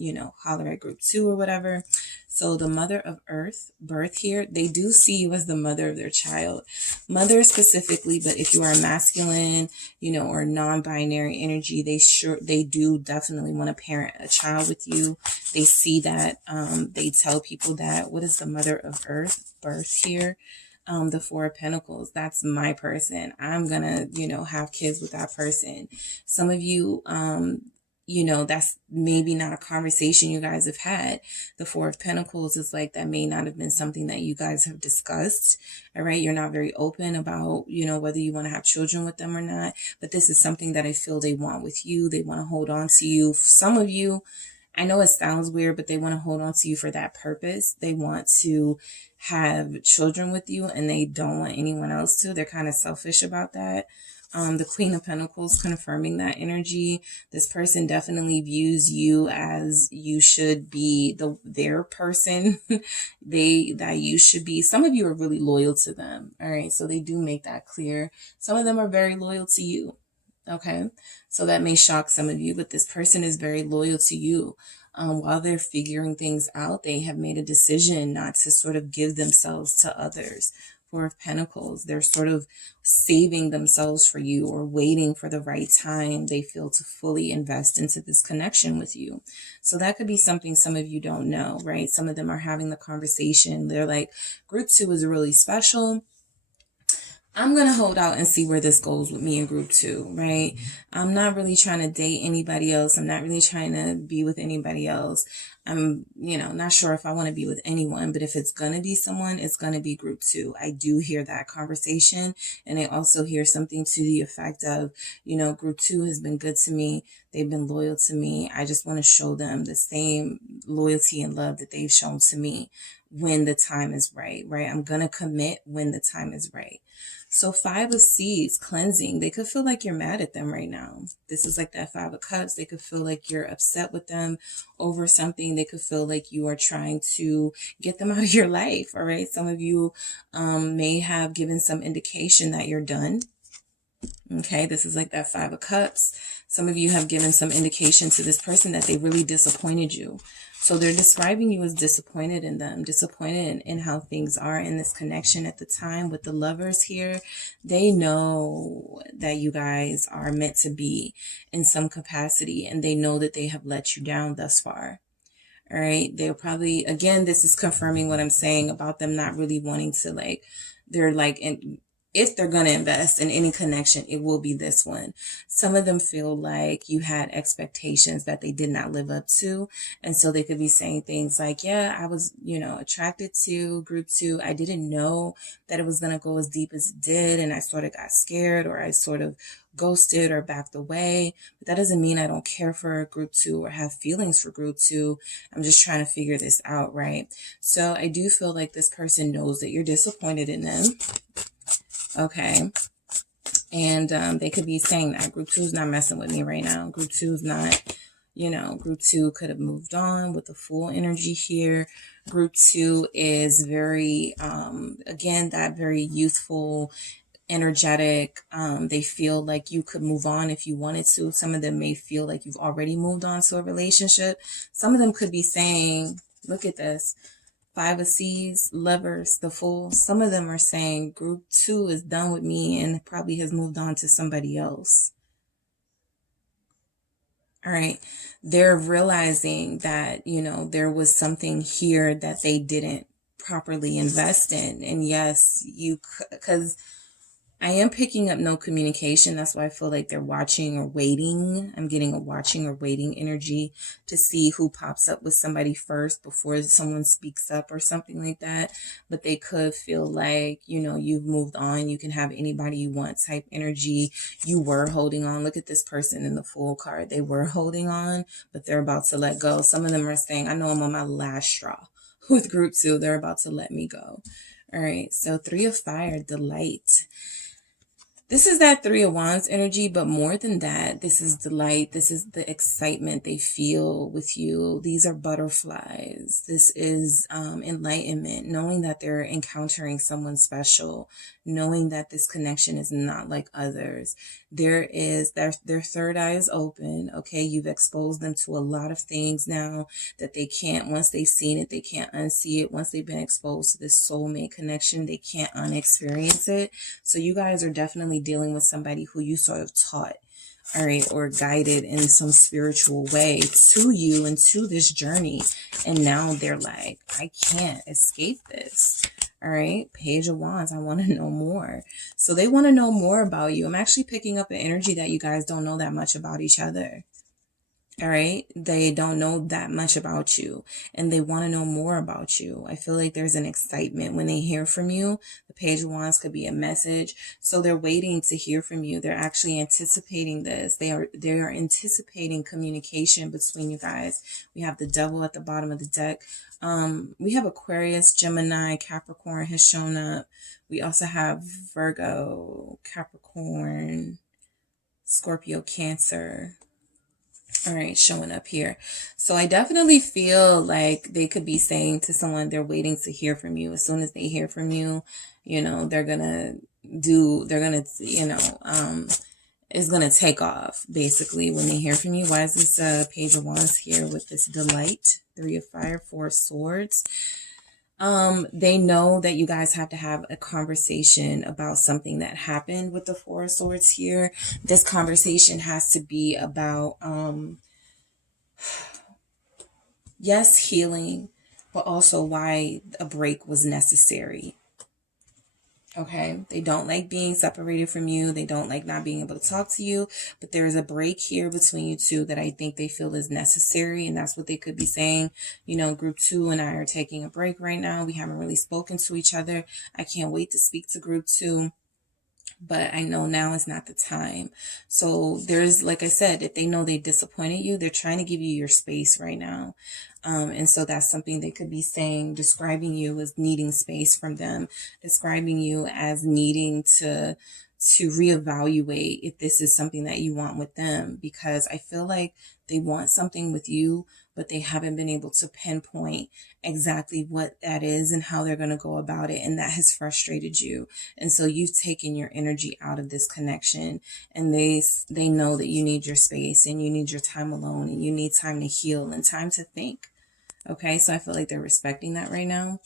holler at group 2 or whatever. So the Mother of Earth birth here, they do see you as the mother of their child. Mother specifically, but if you are masculine, or non-binary energy, they do definitely want to parent a child with you. They see that. They tell people that. What is the Mother of Earth birth here? The 4 of Pentacles. That's my person. I'm gonna, have kids with that person. Some of you, that's maybe not a conversation you guys have had. The 4 of Pentacles is like, that may not have been something that you guys have discussed. All right. You're not very open about, whether you want to have children with them or not. But this is something that I feel they want with you. They want to hold on to you. Some of you, I know it sounds weird, but they want to hold on to you for that purpose. They want to have children with you and they don't want anyone else to. They're kind of selfish about that. The Queen of Pentacles confirming that energy. This person definitely views you as you should be their person. That you should be. Some of you are really loyal to them. All right. So they do make that clear. Some of them are very loyal to you. Okay. So that may shock some of you, but this person is very loyal to you. While they're figuring things out, they have made a decision not to sort of give themselves to others. Four of Pentacles, they're sort of saving themselves for you or waiting for the right time they feel to fully invest into this connection with you. So that could be something some of you don't know, right? Some of them are having the conversation. They're like, group 2 is really special. I'm going to hold out and see where this goes with me in group 2, right? I'm not really trying to date anybody else. I'm not really trying to be with anybody else. I'm, not sure if I want to be with anyone, but if it's going to be someone, it's going to be group 2. I do hear that conversation. And I also hear something to the effect of, group 2 has been good to me. They've been loyal to me. I just want to show them the same loyalty and love that they've shown to me when the time is right? I'm going to commit when the time is right. So 5 of Seeds, cleansing. They could feel like you're mad at them right now. This is like that 5 of Cups. They could feel like you're upset with them over something. They could feel like you are trying to get them out of your life. All right. Some of you may have given some indication that you're done. Okay, this is like that 5 of Cups. Some of you have given some indication to this person that they really disappointed you. So they're describing you as disappointed in them, disappointed in how things are in this connection at the time with the Lovers here. They know that you guys are meant to be in some capacity, and they know that they have let you down thus far. All right, they're probably, again, this is confirming what I'm saying about them not really wanting to, they're if they're going to invest in any connection, it will be this one. Some of them feel like you had expectations that they did not live up to. And so they could be saying things like, yeah, I was, attracted to group 2. I didn't know that it was going to go as deep as it did. And I sort of got scared, or I sort of ghosted or backed away. But that doesn't mean I don't care for group 2 or have feelings for group 2. I'm just trying to figure this out, right? So I do feel like this person knows that you're disappointed in them. Okay. And they could be saying that group 2 is not messing with me right now. Group 2 is not, group 2 could have moved on with the Fool energy here. Group 2 is very, again, that very youthful, energetic. They feel like you could move on if you wanted to. Some of them may feel like you've already moved on to a relationship. Some of them could be saying, look at this. 5 of Seeds, Lovers, the Fool. Some of them are saying group 2 is done with me and probably has moved on to somebody else. All right. They're realizing that, there was something here that they didn't properly invest in. And yes, because I am picking up no communication. That's why I feel like they're watching or waiting. I'm getting a watching or waiting energy to see who pops up with somebody first before someone speaks up or something like that. But they could feel like, you've moved on. You can have anybody you want type energy. You were holding on. Look at this person in the Fool card. They were holding on, but they're about to let go. Some of them are saying, I know I'm on my last straw with group 2. They're about to let me go. All right. So 3 of Fire, delight. This is that 3 of Wands energy, but more than that, this is delight. This is the excitement they feel with you. These are butterflies. This is enlightenment, knowing that they're encountering someone special, knowing that this connection is not like others. Their third eye is open. Okay, you've exposed them to a lot of things now that they can't, once they've seen it, they can't unsee it. Once they've been exposed to this soulmate connection, they can't unexperience it. So you guys are definitely dealing with somebody who you sort of taught, all right, or guided in some spiritual way to you and to this journey. And now they're like, I can't escape this. All right. Page of Wands. I want to know more. So they want to know more about you. I'm actually picking up an energy that you guys don't know that much about each other. All right. They don't know that much about you and they want to know more about you. I feel like there's an excitement when they hear from you. The Page of Wands could be a message. So they're waiting to hear from you. They're actually anticipating this. They are anticipating communication between you guys. We have the Devil at the bottom of the deck. We have Aquarius, Gemini, Capricorn has shown up. We also have Virgo, Capricorn, Scorpio, Cancer. All right, showing up here. So I definitely feel like they could be saying to someone they're waiting to hear from you. As soon as they hear from you, you know, it's gonna take off basically when they hear from you. Why is this Page of Wands here with this delight? 3 of Fire, 4 of Swords. They know that you guys have to have a conversation about something that happened with the 4 of Swords here. This conversation has to be about, yes, healing, but also why a break was necessary. Okay, they don't like being separated from you. They don't like not being able to talk to you, but there's a break here between you two that I think they feel is necessary. And that's what they could be saying. You know, group 2 and I are taking a break right now. We haven't really spoken to each other. I can't wait to speak to group 2. But I know now is not the time. So there's, like I said, if they know they disappointed you, they're trying to give you your space right now. And so that's something they could be saying, describing you as needing space from them, describing you as needing to reevaluate if this is something that you want with them, because I feel like they want something with you, but they haven't been able to pinpoint exactly what that is and how they're going to go about it. And that has frustrated you. And so you've taken your energy out of this connection, and they know that you need your space and you need your time alone and you need time to heal and time to think. Okay, so I feel like they're respecting that right now.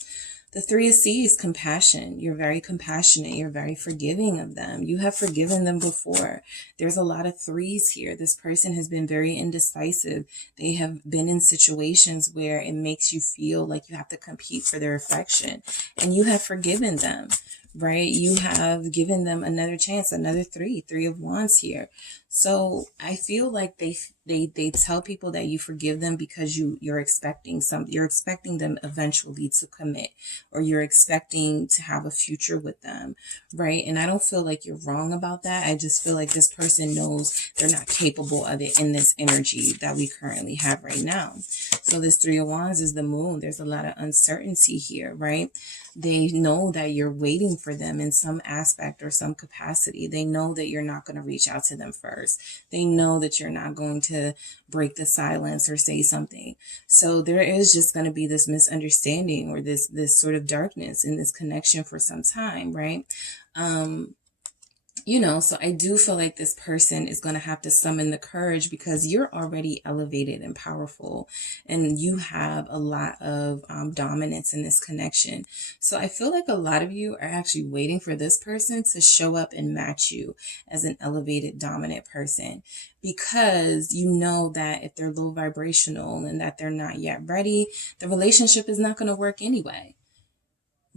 The 3 of Seas, compassion. You're very compassionate. You're very forgiving of them. You have forgiven them before. There's a lot of 3s here. This person has been very indecisive. They have been in situations where it makes you feel like you have to compete for their affection, and you have forgiven them, right? You have given them another chance, another 3 of Wands here. So I feel like they tell people that you forgive them because you're expecting them eventually to commit, or you're expecting to have a future with them, right? And I don't feel like you're wrong about that. I just feel like this person knows they're not capable of it in this energy that we currently have right now. So this 3 of Wands is the Moon. There's a lot of uncertainty here, right? They know that you're waiting for them in some aspect or some capacity. They know that you're not going to reach out to them first. They know that you're not going to break the silence or say something. So there is just going to be this misunderstanding or this sort of darkness in this connection for some time, right? You know, so I do feel like this person is going to have to summon the courage, because you're already elevated and powerful, and you have a lot of dominance in this connection. So I feel like a lot of you are actually waiting for this person to show up and match you as an elevated, dominant person, because you know that if they're low vibrational and that they're not yet ready, the relationship is not going to work anyway.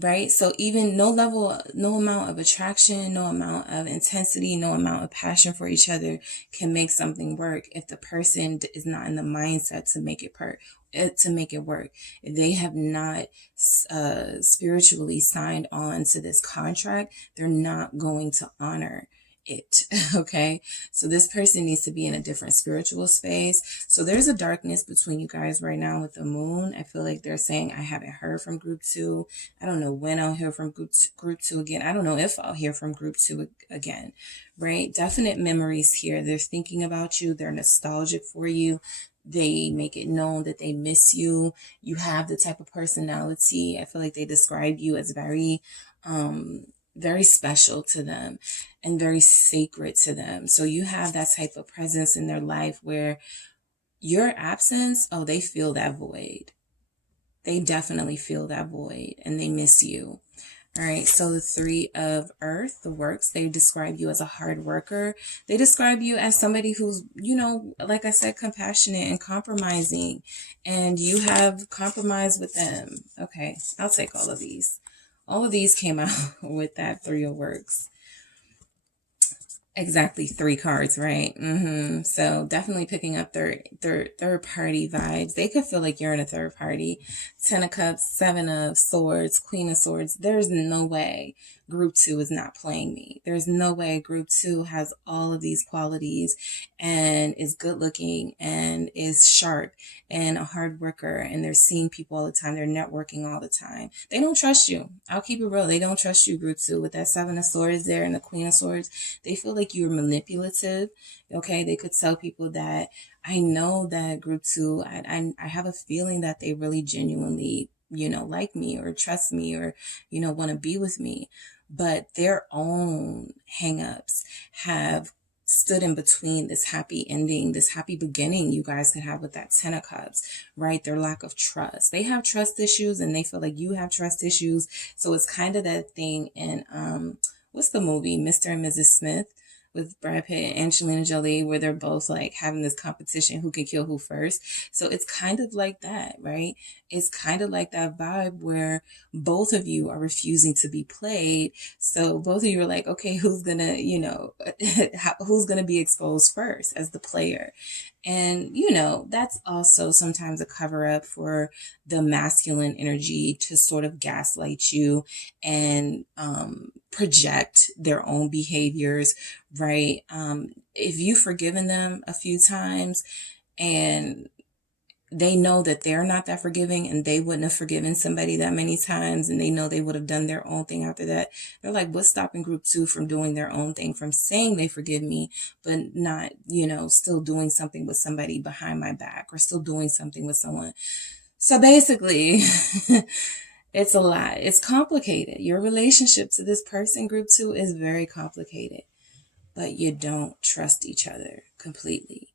Right? So even no amount of attraction, no amount of intensity, no amount of passion for each other can make something work if the person is not in the mindset to make it work. If they have not spiritually signed on to this contract, they're not going to honor it. Okay, so this person needs to be in a different spiritual space. So there's a darkness between you guys right now with the Moon. I feel like they're saying, I haven't heard from group 2. I don't know when I'll hear from group 2 again. I don't know if I'll hear from group 2 again, right? Definite memories here. They're thinking about you. They're nostalgic for you. They make it known that they miss you. You have the type of personality. I feel like they describe you as very special to them and very sacred to them. So you have that type of presence in their life where your absence, they feel that void. They definitely feel that void and they miss you. All right, so the 3 of Earth, the Works, they describe you as a hard worker. They describe you as somebody who's, you know, like I said, compassionate and compromising, and you have compromised with them. Okay, I'll take all of these. All of these came out with that 3 of Works. Exactly, 3 cards, right? So definitely picking up third party vibes. They could feel like you're in a third party. 10 of Cups, 7 of Swords, Queen of Swords. There's no way group 2 is not playing me. There's no way group 2 has all of these qualities and is good looking and is sharp and a hard worker, and they're seeing people all the time. They're networking all the time. They don't trust you. I'll keep it real. They don't trust you, group 2, with that 7 of Swords there and the Queen of Swords. They feel like you're manipulative. Okay, they could tell people that I know that group 2, I have a feeling that they really genuinely, like me or trust me or, want to be with me. But their own hangups have stood in between this happy ending, this happy beginning you guys could have with that 10 of Cups, right? Their lack of trust. They have trust issues and they feel like you have trust issues. So it's kind of that thing in, what's the movie, Mr. and Mrs. Smith, with Brad Pitt and Angelina Jolie, where they're both like having this competition who can kill who first. So it's kind of like that, right? It's kind of like that vibe where both of you are refusing to be played. So both of you are like, okay, who's gonna, who's gonna be exposed first as the player? And, that's also sometimes a cover up for the masculine energy to sort of gaslight you and project their own behaviors, right? If you've forgiven them a few times and they know that they're not that forgiving and they wouldn't have forgiven somebody that many times, and they know they would have done their own thing after that. They're like, what's stopping group 2 from doing their own thing, from saying they forgive me, but not, still doing something with somebody behind my back or still doing something with someone. So basically, it's a lot. It's complicated. Your relationship to this person, group 2, is very complicated, but you don't trust each other completely.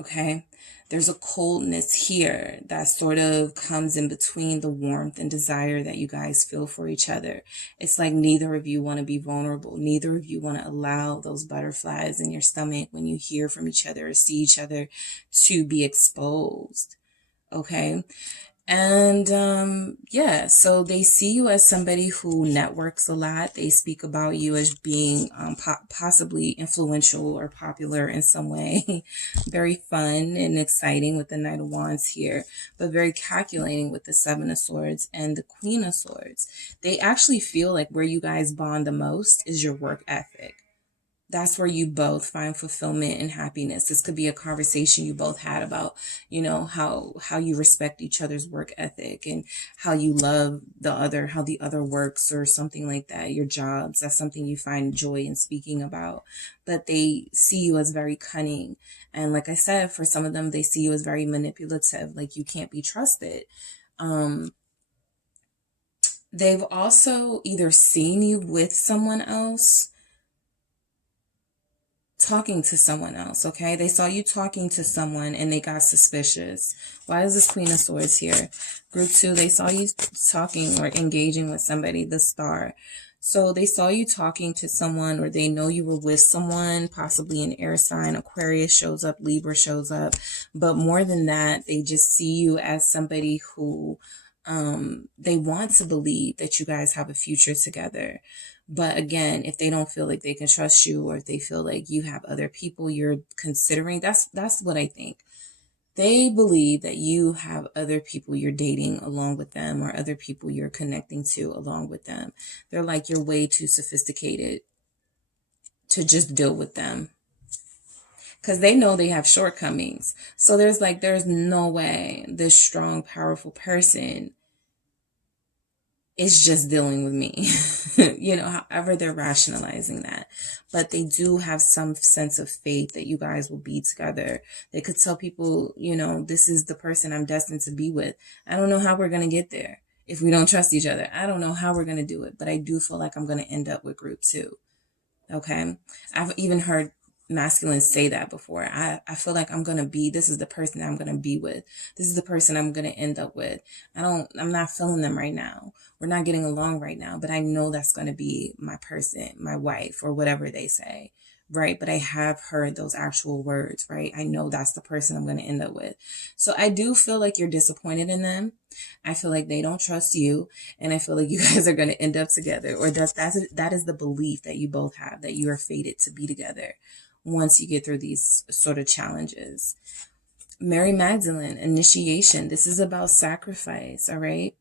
Okay, there's a coldness here that sort of comes in between the warmth and desire that you guys feel for each other. It's like neither of you want to be vulnerable. Neither of you want to allow those butterflies in your stomach when you hear from each other or see each other to be exposed. Okay. And yeah, so they see you as somebody who networks a lot. They speak about you as being possibly influential or popular in some way. Very fun and exciting with the Knight of Wands here, but very calculating with the 7 of Swords and the Queen of Swords. They actually feel like where you guys bond the most is your work ethic. That's where you both find fulfillment and happiness. This could be a conversation you both had about, how you respect each other's work ethic and how you love the other, how the other works or something like that. Your jobs, that's something you find joy in speaking about. But they see you as very cunning. And like I said, for some of them, they see you as very manipulative, like you can't be trusted. They've also either seen you with someone else, talking to someone else, okay? They saw you talking to someone and they got suspicious. Why is this Queen of Swords here? Group 2, they saw you talking or engaging with somebody, the Star. So they saw you talking to someone, or they know you were with someone, possibly an air sign. Aquarius shows up, Libra shows up. But more than that, they just see you as somebody who they want to believe that you guys have a future together. But again, if they don't feel like they can trust you, or if they feel like you have other people you're considering, that's what I think. They believe that you have other people you're dating along with them, or other people you're connecting to along with them. They're like, you're way too sophisticated to just deal with them, because they know they have shortcomings. So there's no way this strong, powerful person is just dealing with me. However they're rationalizing that. But they do have some sense of faith that you guys will be together. They could tell people, this is the person I'm destined to be with. I don't know how we're going to get there if we don't trust each other. I don't know how we're going to do it, but I do feel like I'm going to end up with group 2. Okay. I've even heard masculines say that before. I feel like this is the person I'm going to be with. This is the person I'm going to end up with. I'm not feeling them right now. We're not getting along right now, but I know that's going to be my person, my wife, or whatever they say. Right. But I have heard those actual words, right? I know that's the person I'm going to end up with. So I do feel like you're disappointed in them. I feel like they don't trust you, and I feel like you guys are going to end up together, or that is the belief that you both have, that you are fated to be together once you get through these sort of challenges. Mary Magdalene, initiation. This is about sacrifice, all right?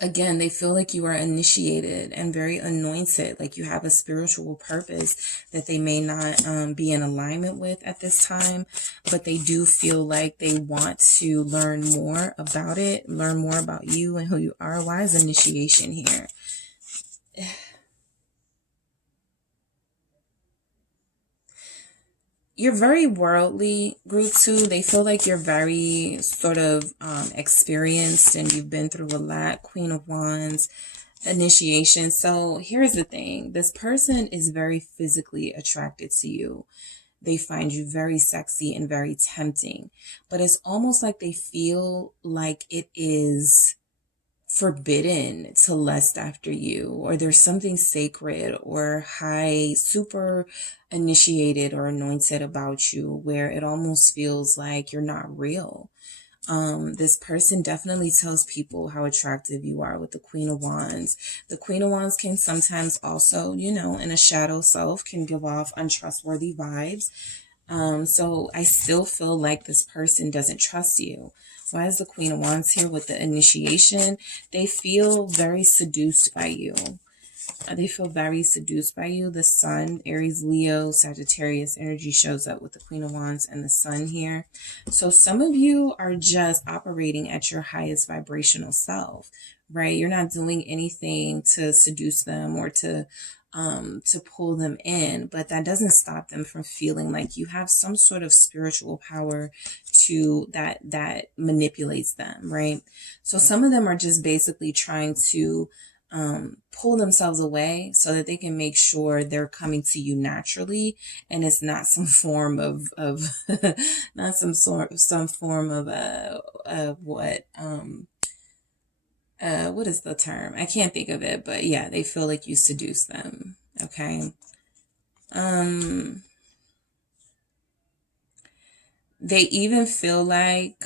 Again, they feel like you are initiated and very anointed, like you have a spiritual purpose that they may not be in alignment with at this time, but they do feel like they want to learn more about it, learn more about you and who you are. Why is initiation here? You're very worldly, group 2. They feel like you're very sort of experienced and you've been through a lot. Queen of Wands, initiation. So here's the thing. This person is very physically attracted to you. They find you very sexy and very tempting. But it's almost like they feel like it is forbidden to lust after you, or there's something sacred or high, super initiated or anointed about you, where it almost feels like you're not real. This person definitely tells people how attractive you are with the Queen of Wands. The Queen of Wands can sometimes also, you know, in a shadow self, can give off untrustworthy vibes. So I still feel like this person doesn't trust you. Why is the Queen of Wands here with the initiation? They feel very seduced by you. They feel very seduced by you. The Sun, Aries, Leo, Sagittarius energy shows up with the Queen of Wands and the Sun here. So some of you are just operating at your highest vibrational self, right? You're not doing anything to seduce them or to pull them in, but that doesn't stop them from feeling like you have some sort of spiritual power to that manipulates them, right? So some of them are just basically trying to pull themselves away so that they can make sure they're coming to you naturally, and it's not some form of not some form of what is the term? I can't think of it, but yeah, they feel like you seduce them. Okay. They even feel like,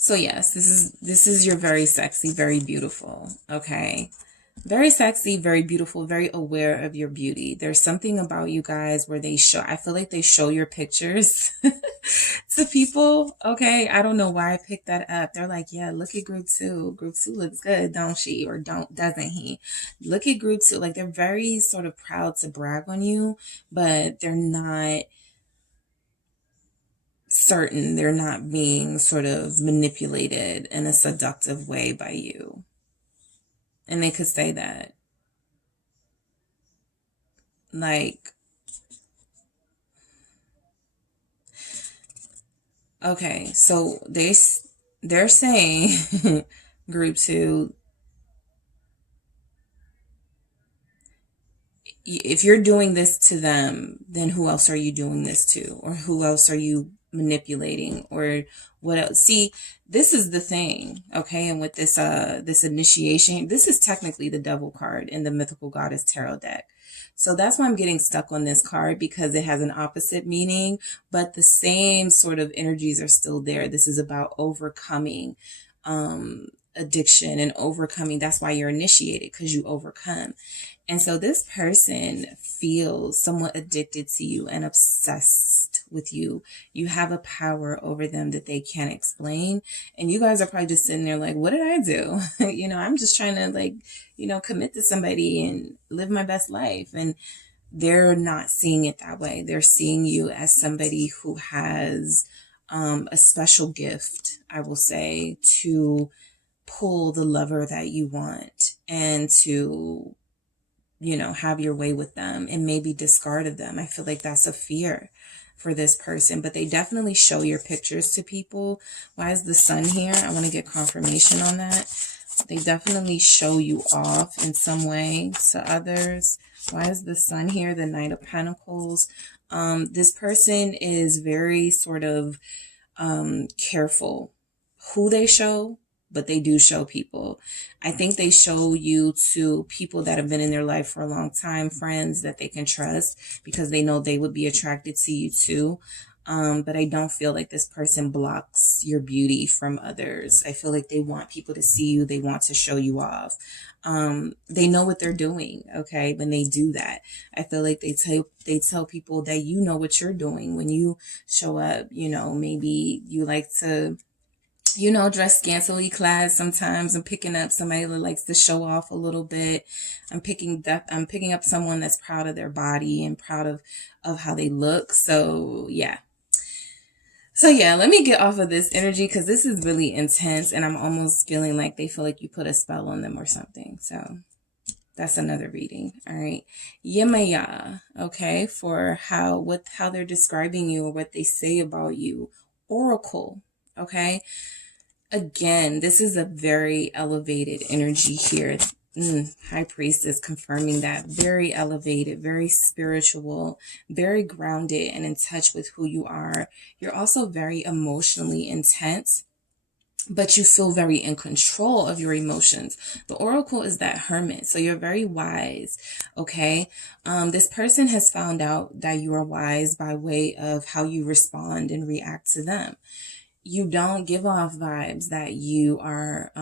so yes, this is you're very sexy, very beautiful. Okay. Very sexy, very beautiful, very aware of your beauty. There's something about you guys where they show, I feel like they show your pictures to people. Okay. I don't know why I picked that up. They're like, yeah, look at group 2. Group 2 looks good, don't she? Or doesn't he? Look at group 2. Like, they're very sort of proud to brag on you, but they're not certain. They're not being sort of manipulated in a seductive way by you. And they could say that. Like, okay, so they're saying, group 2, if you're doing this to them, then who else are you doing this to? Or who else are you manipulating? Or what else? See, this is the thing, okay? And with this this initiation, this is technically the Devil card in the Mythical Goddess Tarot deck. So that's why I'm getting stuck on this card, because it has an opposite meaning, but the same sort of energies are still there. This is about overcoming addiction and overcoming. That's why you're initiated, because you overcome. And so this person feels somewhat addicted to you and obsessed with you. You have a power over them that they can't explain. And you guys are probably just sitting there like, what did I do? You know, I'm just trying to, like, you know, commit to somebody and live my best life. And they're not seeing it that way. They're seeing you as somebody who has a special gift, I will say, to pull the lover that you want and to, you know, have your way with them and maybe discard of them. I feel like that's a fear for this person, but they definitely show your pictures to people. Why is the Sun here? I want to get confirmation on that. They definitely show you off in some way to others. Why is the Sun here? The Knight of Pentacles. This person is very sort of careful who they show, but they do show people. I think they show you to people that have been in their life for a long time, friends that they can trust, because they know they would be attracted to you too. But I don't feel like this person blocks your beauty from others. I feel like they want people to see you. They want to show you off. They know what they're doing, okay, when they do that. I feel like they tell people that you know what you're doing when you show up. You know, maybe you like to, you know, dress scantily clad sometimes. I'm picking up somebody that likes to show off a little bit. I'm picking up someone that's proud of their body and proud of how they look. So yeah. So yeah, let me get off of this energy because this is really intense and I'm almost feeling like they feel like you put a spell on them or something. So that's another reading. All right. Yemaya, okay, for how they're describing you or what they say about you. Oracle, okay? Again, this is a very elevated energy here. High Priestess confirming that. Very elevated, very spiritual, very grounded and in touch with who you are. You're also very emotionally intense, but you feel very in control of your emotions. The Oracle is that Hermit, so you're very wise, okay? This person has found out that you are wise by way of how you respond and react to them. You don't give off vibes that you are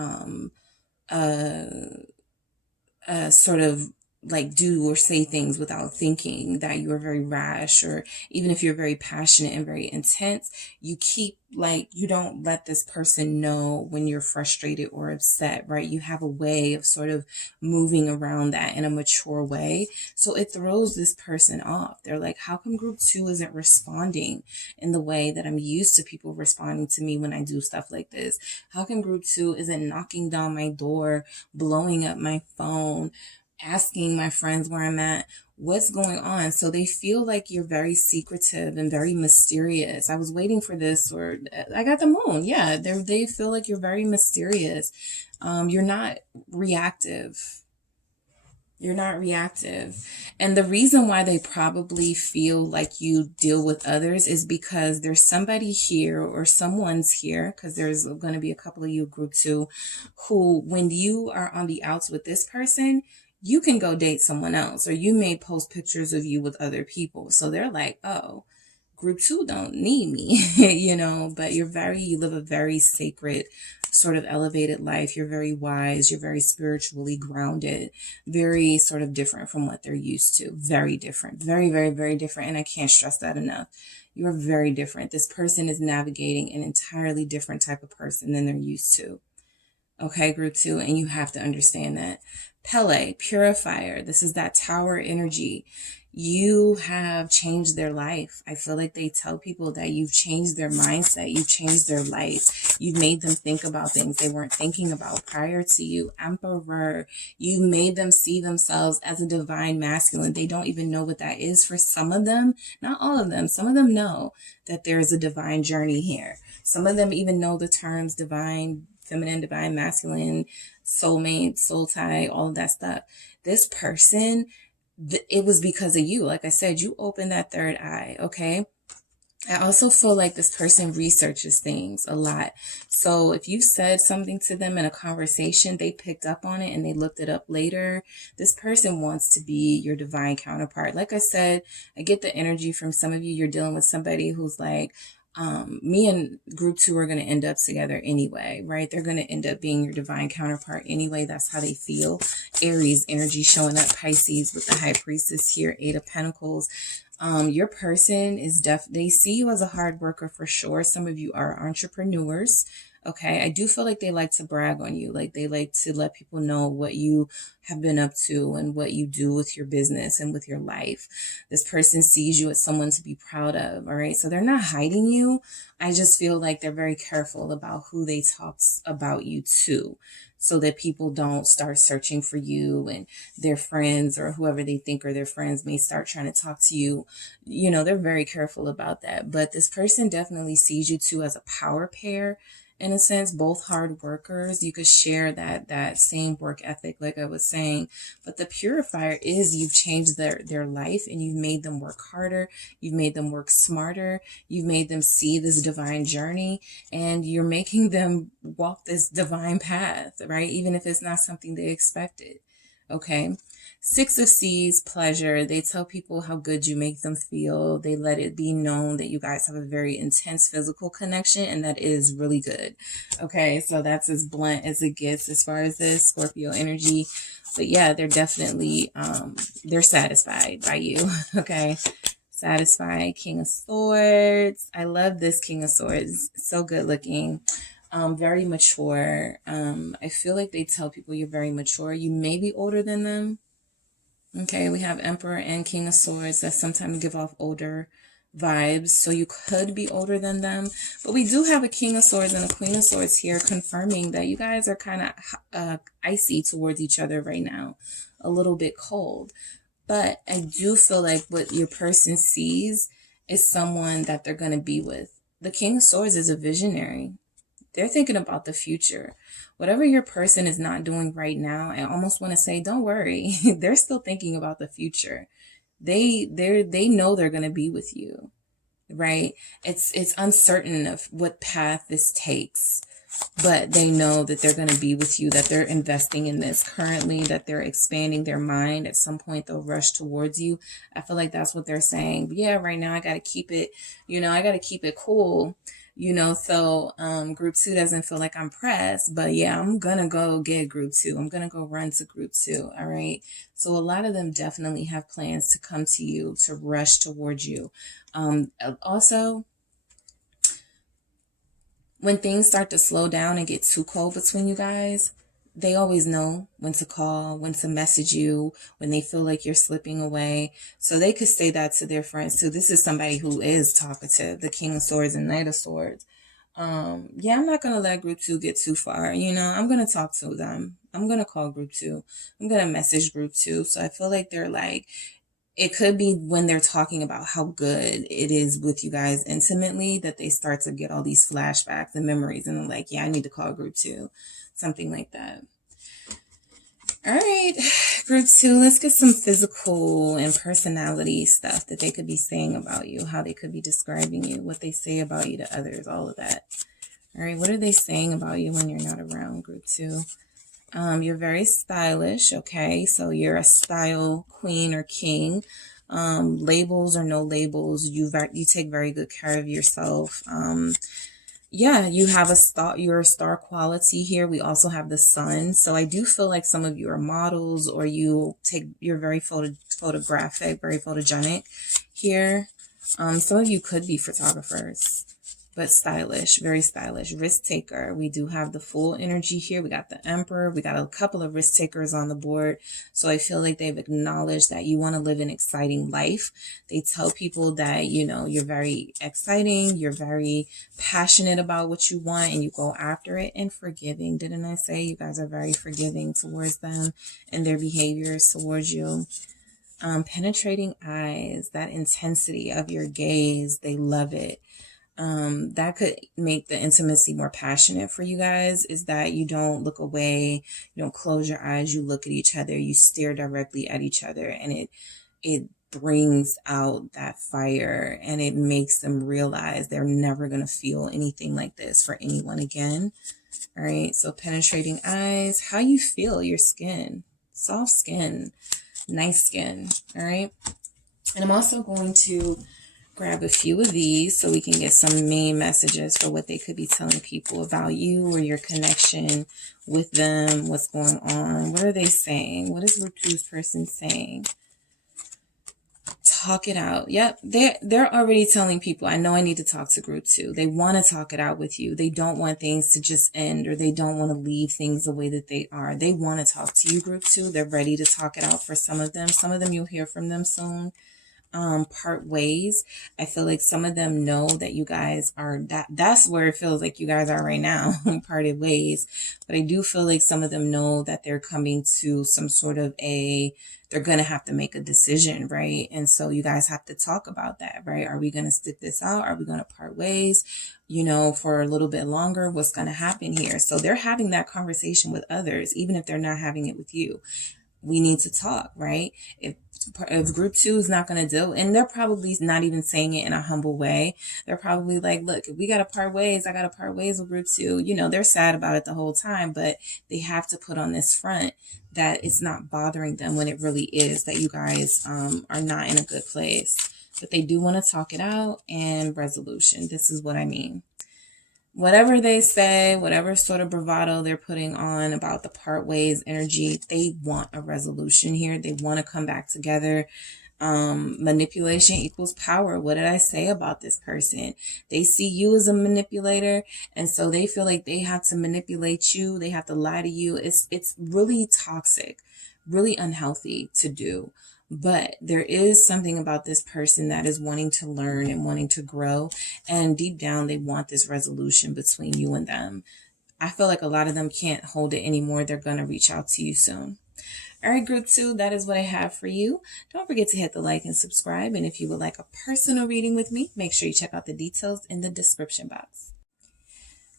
sort of like do or say things without thinking, that you are very rash, or even if you're very passionate and very intense, you keep like, you don't let this person know when you're frustrated or upset, right? You have a way of sort of moving around that in a mature way. So it throws this person off. They're like, how come group 2 isn't responding in the way that I'm used to people responding to me when I do stuff like this? How come group 2 isn't knocking down my door, blowing up my phone, asking my friends where I'm at? What's going on? So they feel like you're very secretive and very mysterious. I was waiting for this, or I got the Moon. Yeah, they feel like you're very mysterious. You're not reactive. You're not reactive. And the reason why they probably feel like you deal with others is because there's somebody here or someone's here, because there's going to be a couple of you, group 2, who, when you are on the outs with this person, you can go date someone else, or you may post pictures of you with other people. So they're like, oh, group 2 don't need me, you know, but you live a very sacred, sort of elevated life. You're very wise. You're very spiritually grounded, very sort of different from what they're used to. Very different, very, very, very different. And I can't stress that enough. You're very different. This person is navigating an entirely different type of person than they're used to. Okay, group 2, and you have to understand that. Pele, purifier. This is that tower energy. You have changed their life. I feel like they tell people that you've changed their mindset. You've changed their life. You've made them think about things they weren't thinking about prior to you. Emperor. You made them see themselves as a divine masculine. They don't even know what that is for some of them. Not all of them. Some of them know that there's a divine journey here. Some of them even know the terms divine feminine, divine masculine, soulmate, soul tie, all of that stuff. This person, it was because of you. Like I said, you opened that third eye, okay? I also feel like this person researches things a lot. So if you said something to them in a conversation, they picked up on it and they looked it up later. This person wants to be your divine counterpart. Like I said, I get the energy from some of you. You're dealing with somebody who's like, me and group 2 are going to end up together anyway, right? They're going to end up being your divine counterpart anyway. That's how they feel. Aries energy showing up. Pisces with the High Priestess here. 8 of Pentacles. Your person is they see you as a hard worker for sure. Some of you are entrepreneurs. Okay. I do feel like they like to brag on you. Like they like to let people know what you have been up to and what you do with your business and with your life. This person sees you as someone to be proud of. All right. So they're not hiding you. I just feel like they're very careful about who they talk about you to, so that people don't start searching for you and their friends or whoever they think are their friends may start trying to talk to you. You know, they're very careful about that. But this person definitely sees you two as a power pair. In a sense, both hard workers. You could share that same work ethic, like I was saying. But the purifier is you've changed their life and you've made them work harder. You've made them work smarter. You've made them see this divine journey, and you're making them walk this divine path, right? Even if it's not something they expected. Okay. Six of Seas, pleasure. They tell people how good you make them feel. They let it be known that you guys have a very intense physical connection, and that is really good. Okay, so that's as blunt as it gets as far as this Scorpio energy. But yeah, they're definitely, they're satisfied by you. Okay. Satisfied. King of Swords. I love this King of Swords. So good looking. Very mature. I feel like they tell people you're very mature. You may be older than them. Okay, we have Emperor and King of Swords that sometimes give off older vibes. So you could be older than them. But we do have a King of Swords and a Queen of Swords here confirming that you guys are kind of icy towards each other right now. A little bit cold. But I do feel like what your person sees is someone that they're going to be with. The King of Swords is a visionary. They're thinking about the future. Whatever your person is not doing right now, I almost want to say, don't worry. They're still thinking about the future. They know they're going to be with you, right? It's uncertain of what path this takes, but they know that they're going to be with you, that they're investing in this currently, that they're expanding their mind. At some point, they'll rush towards you. I feel like that's what they're saying. But yeah, right now I got to keep it, I got to keep it cool. So group 2 doesn't feel like I'm pressed, but yeah, I'm going to go get group 2. I'm going to go run to group 2. All right. So a lot of them definitely have plans to come to you, to rush towards you. Also, when things start to slow down and get too cold between you guys, they always know when to call, when to message you, when they feel like you're slipping away. So they could say that to their friends too. This is somebody who is talkative, the King of Swords and Knight of Swords. Yeah, I'm not going to let group 2 get too far. I'm going to talk to them. I'm going to call group 2. I'm going to message group 2. So I feel like they're like, it could be when they're talking about how good it is with you guys intimately that they start to get all these flashbacks and memories, and they're like, yeah, I need to call group 2. Something like that. All right, group 2, let's get some physical and personality stuff that they could be saying about you, how they could be describing you, what they say about you to others, all of that. All right, what are they saying about you when you're not around, group 2? You're very stylish, okay? So you're a style queen or king. Labels or no labels, you take very good care of yourself. Yeah, you have you're a star quality here. We also have the sun. So I do feel like some of you are models, or you're very photographic, very photogenic here. Some of you could be photographers, but stylish, very stylish. Risk taker. We do have the Fool energy here. We got the Emperor. We got a couple of risk takers on the board. So I feel like they've acknowledged that you want to live an exciting life. They tell people that, you're very exciting. You're very passionate about what you want and you go after it, and forgiving. Didn't I say you guys are very forgiving towards them and their behaviors towards you? Penetrating eyes, that intensity of your gaze, they love it. That could make the intimacy more passionate for you guys, is that you don't look away, you don't close your eyes, you look at each other, you stare directly at each other, and it brings out that fire, and it makes them realize they're never going to feel anything like this for anyone again. All right, so penetrating eyes, how you feel, your skin, soft skin, nice skin. All right, and I'm also going to grab a few of these so we can get some main messages for what they could be telling people about you or your connection with them. What's going on? What are they saying? What is Virtue's person saying? Talk it out. Yep, they're already telling people, I know I need to talk to group 2. They want to talk it out with you. They don't want things to just end, or they don't want to leave things the way that they are. They want to talk to you, group 2. They're ready to talk it out for some of them. Some of them you'll hear from them soon. Part ways. I feel like some of them know that you guys are that's where it feels like you guys are right now, parted ways. But I do feel like some of them know that they're coming to some sort of they're going to have to make a decision, right? And so you guys have to talk about that, right? Are we going to stick this out? Are we going to part ways, for a little bit longer? What's going to happen here? So they're having that conversation with others, even if they're not having it with you. we need to talk, right? If group 2 is not going to deal, and they're probably not even saying it in a humble way. They're probably like, look, if we got to part ways, I got to part ways with group 2. You know, they're sad about it the whole time, but they have to put on this front that it's not bothering them when it really is, that you guys are not in a good place. But they do want to talk it out and resolution. This is what I mean. Whatever they say, whatever sort of bravado they're putting on about the part ways energy, they want a resolution here. They want to come back together. Manipulation equals power. What did I say about this person? They see you as a manipulator, and so they feel like they have to manipulate you. They have to lie to you. It's really toxic, really unhealthy to do. But there is something about this person that is wanting to learn and wanting to grow. And deep down, they want this resolution between you and them. I feel like a lot of them can't hold it anymore. They're going to reach out to you soon. All right, group 2, that is what I have for you. Don't forget to hit the like and subscribe. And if you would like a personal reading with me, make sure you check out the details in the description box.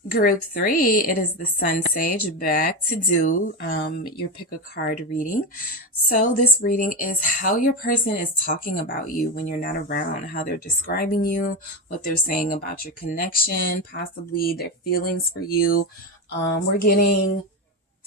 Group 3, it is the SunSage back to do your pick a card reading. So this reading is how your person is talking about you when you're not around, how they're describing you, what they're saying about your connection, possibly their feelings for you. We're getting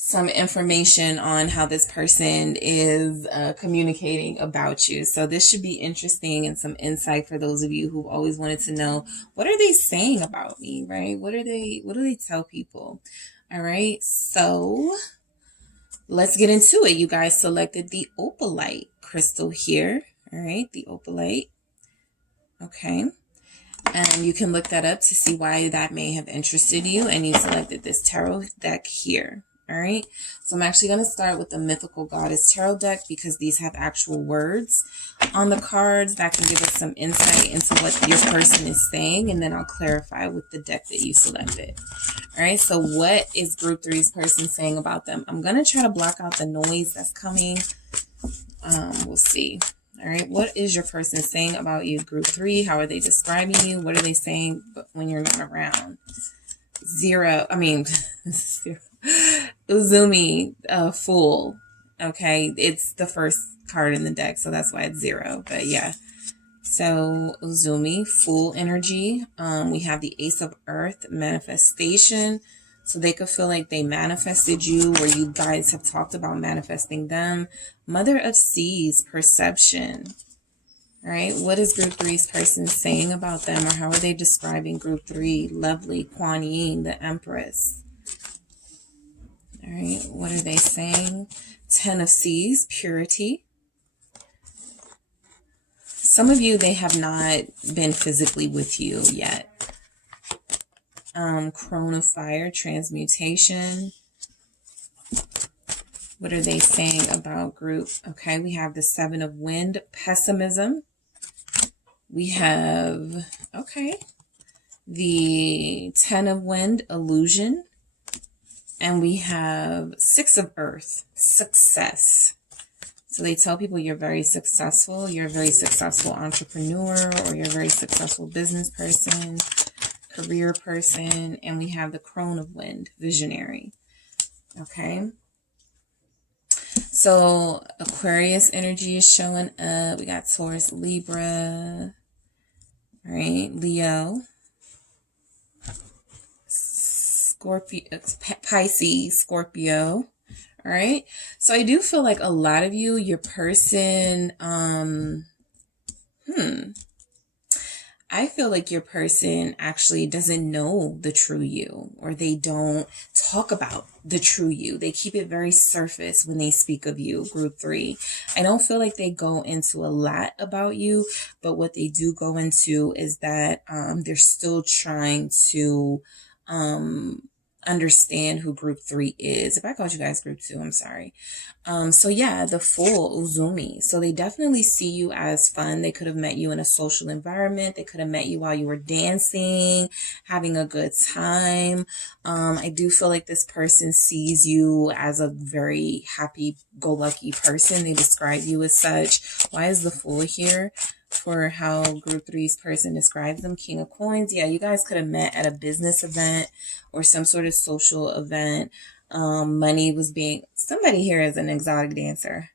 some information on how this person is communicating about you. So this should be interesting and some insight for those of you who always wanted to know, what are they saying about me, right? What do they tell people? All right, so let's get into it. You guys selected the opalite crystal here. All right, the opalite. Okay. And you can look that up to see why that may have interested you. And you selected this tarot deck here. All right, so I'm actually going to start with the Mythical Goddess Tarot deck because these have actual words on the cards that can give us some insight into what your person is saying, and then I'll clarify with the deck that you selected. All right, so what is Group 3's person saying about them? I'm going to try to block out the noise that's coming. We'll see. All right, what is your person saying about you, Group 3? How are they describing you? What are they saying when you're not around? Zero. Uzumi, Fool. Okay, it's the first card in the deck, so that's why it's 0. But yeah, so Uzumi, Fool energy. We have the Ace of Earth, manifestation. So they could feel like they manifested you, or you guys have talked about manifesting them. Mother of Seas, perception. All right, what is Group 3's person saying about them, or how are they describing Group 3? Lovely, Kuan Yin, the Empress. All right, what are they saying? 10 of Seas, purity. Some of you, they have not been physically with you yet. Crone of Fire, transmutation. What are they saying about Group? Okay, we have the 7 of Wind, pessimism. We have, okay, the 10 of Wind, illusion. And we have 6 of Earth, success. So they tell people you're very successful. You're a very successful entrepreneur, or you're a very successful business person, career person. And we have the Crone of Wind, visionary. Okay. So Aquarius energy is showing up. We got Taurus, Libra. All right. Leo. Scorpio, Pisces, Scorpio. All right. So I do feel like a lot of you, your person, I feel like your person actually doesn't know the true you, or they don't talk about the true you. They keep it very surface when they speak of you, Group 3. I don't feel like they go into a lot about you, but what they do go into is that they're still trying to understand who Group 3 is. If I called you guys Group 2, I'm sorry. So yeah, the Fool, Uzumi. So they definitely see you as fun. They could have met you in a social environment. They could have met you while you were dancing, having a good time. I do feel like this person sees you as a very happy-go-lucky person. They describe you as such. Why is the Fool here? For how Group 3's person describes them. King of Coins. Yeah, you guys could have met at a business event or some sort of social event. Money was being... Somebody here is an exotic dancer.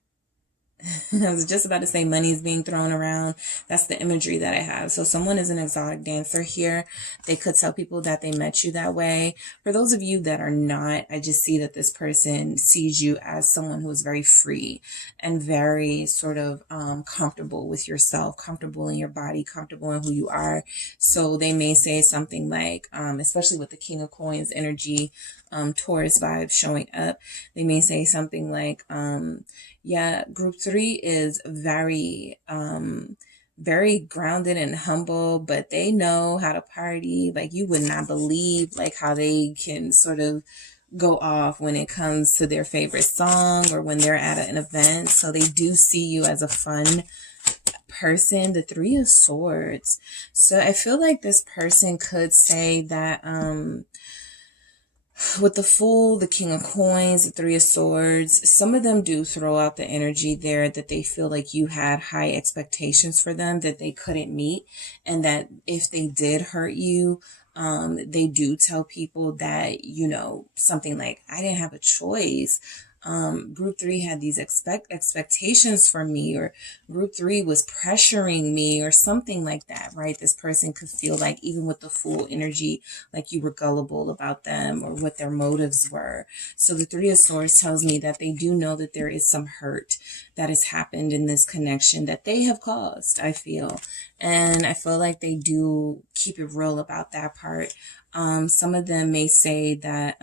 I was just about to say money is being thrown around. That's the imagery that I have. So someone is an exotic dancer here. They could tell people that they met you that way. For those of you that are not, I just see that this person sees you as someone who is very free and very sort of comfortable with yourself, comfortable in your body, comfortable in who you are. So they may say something like, especially with the King of Coins energy, Taurus vibe showing up, they may say something like, yeah, group 3 is very, very grounded and humble, but they know how to party. Like, you would not believe like how they can sort of go off when it comes to their favorite song or when they're at an event. So they do see you as a fun person. The 3 of Swords. So I feel like this person could say that, with the Fool, the King of Coins, the 3 of Swords, some of them do throw out the energy there that they feel like you had high expectations for them that they couldn't meet, and that if they did hurt you, they do tell people that, you know, something like, I didn't have a choice. Group 3 had these expectations for me, or group 3 was pressuring me, or something like that, right? This person could feel like, even with the Fool energy, like you were gullible about them or what their motives were. So the 3 of Swords tells me that they do know that there is some hurt that has happened in this connection that they have caused, I feel. And I feel like they do keep it real about that part. Some of them may say that,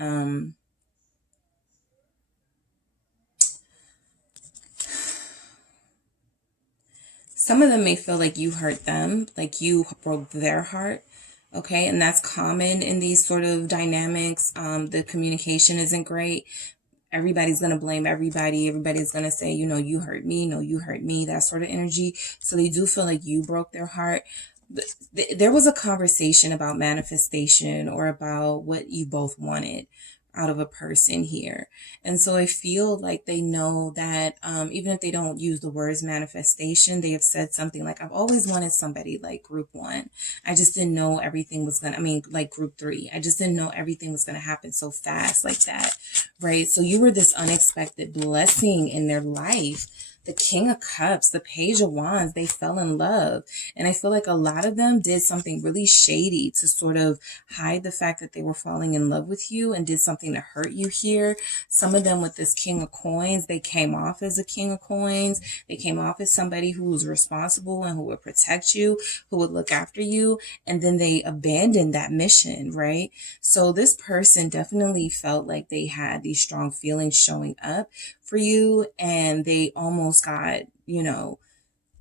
some of them may feel like you hurt them, like you broke their heart. Okay. And that's common in these sort of dynamics. The communication isn't great. Everybody's going to blame everybody. Everybody's going to say, you know, you hurt me. No, you hurt me. That sort of energy. So they do feel like you broke their heart. There was a conversation about manifestation, or about what you both wanted out of a person here. And so I feel like they know that, even if they don't use the words manifestation, they have said something like, I've always wanted somebody like group 1. I just didn't know everything was like group 3. I just didn't know everything was going to happen so fast like that. Right. So you were this unexpected blessing in their life. The King of Cups, the Page of Wands, they fell in love. And I feel like a lot of them did something really shady to sort of hide the fact that they were falling in love with you, and did something to hurt you here. Some of them with this King of Coins, they came off as a King of Coins. They came off as somebody who was responsible and who would protect you, who would look after you. And then they abandoned that mission, right? So this person definitely felt like they had these strong feelings showing up for you, and they almost got, you know,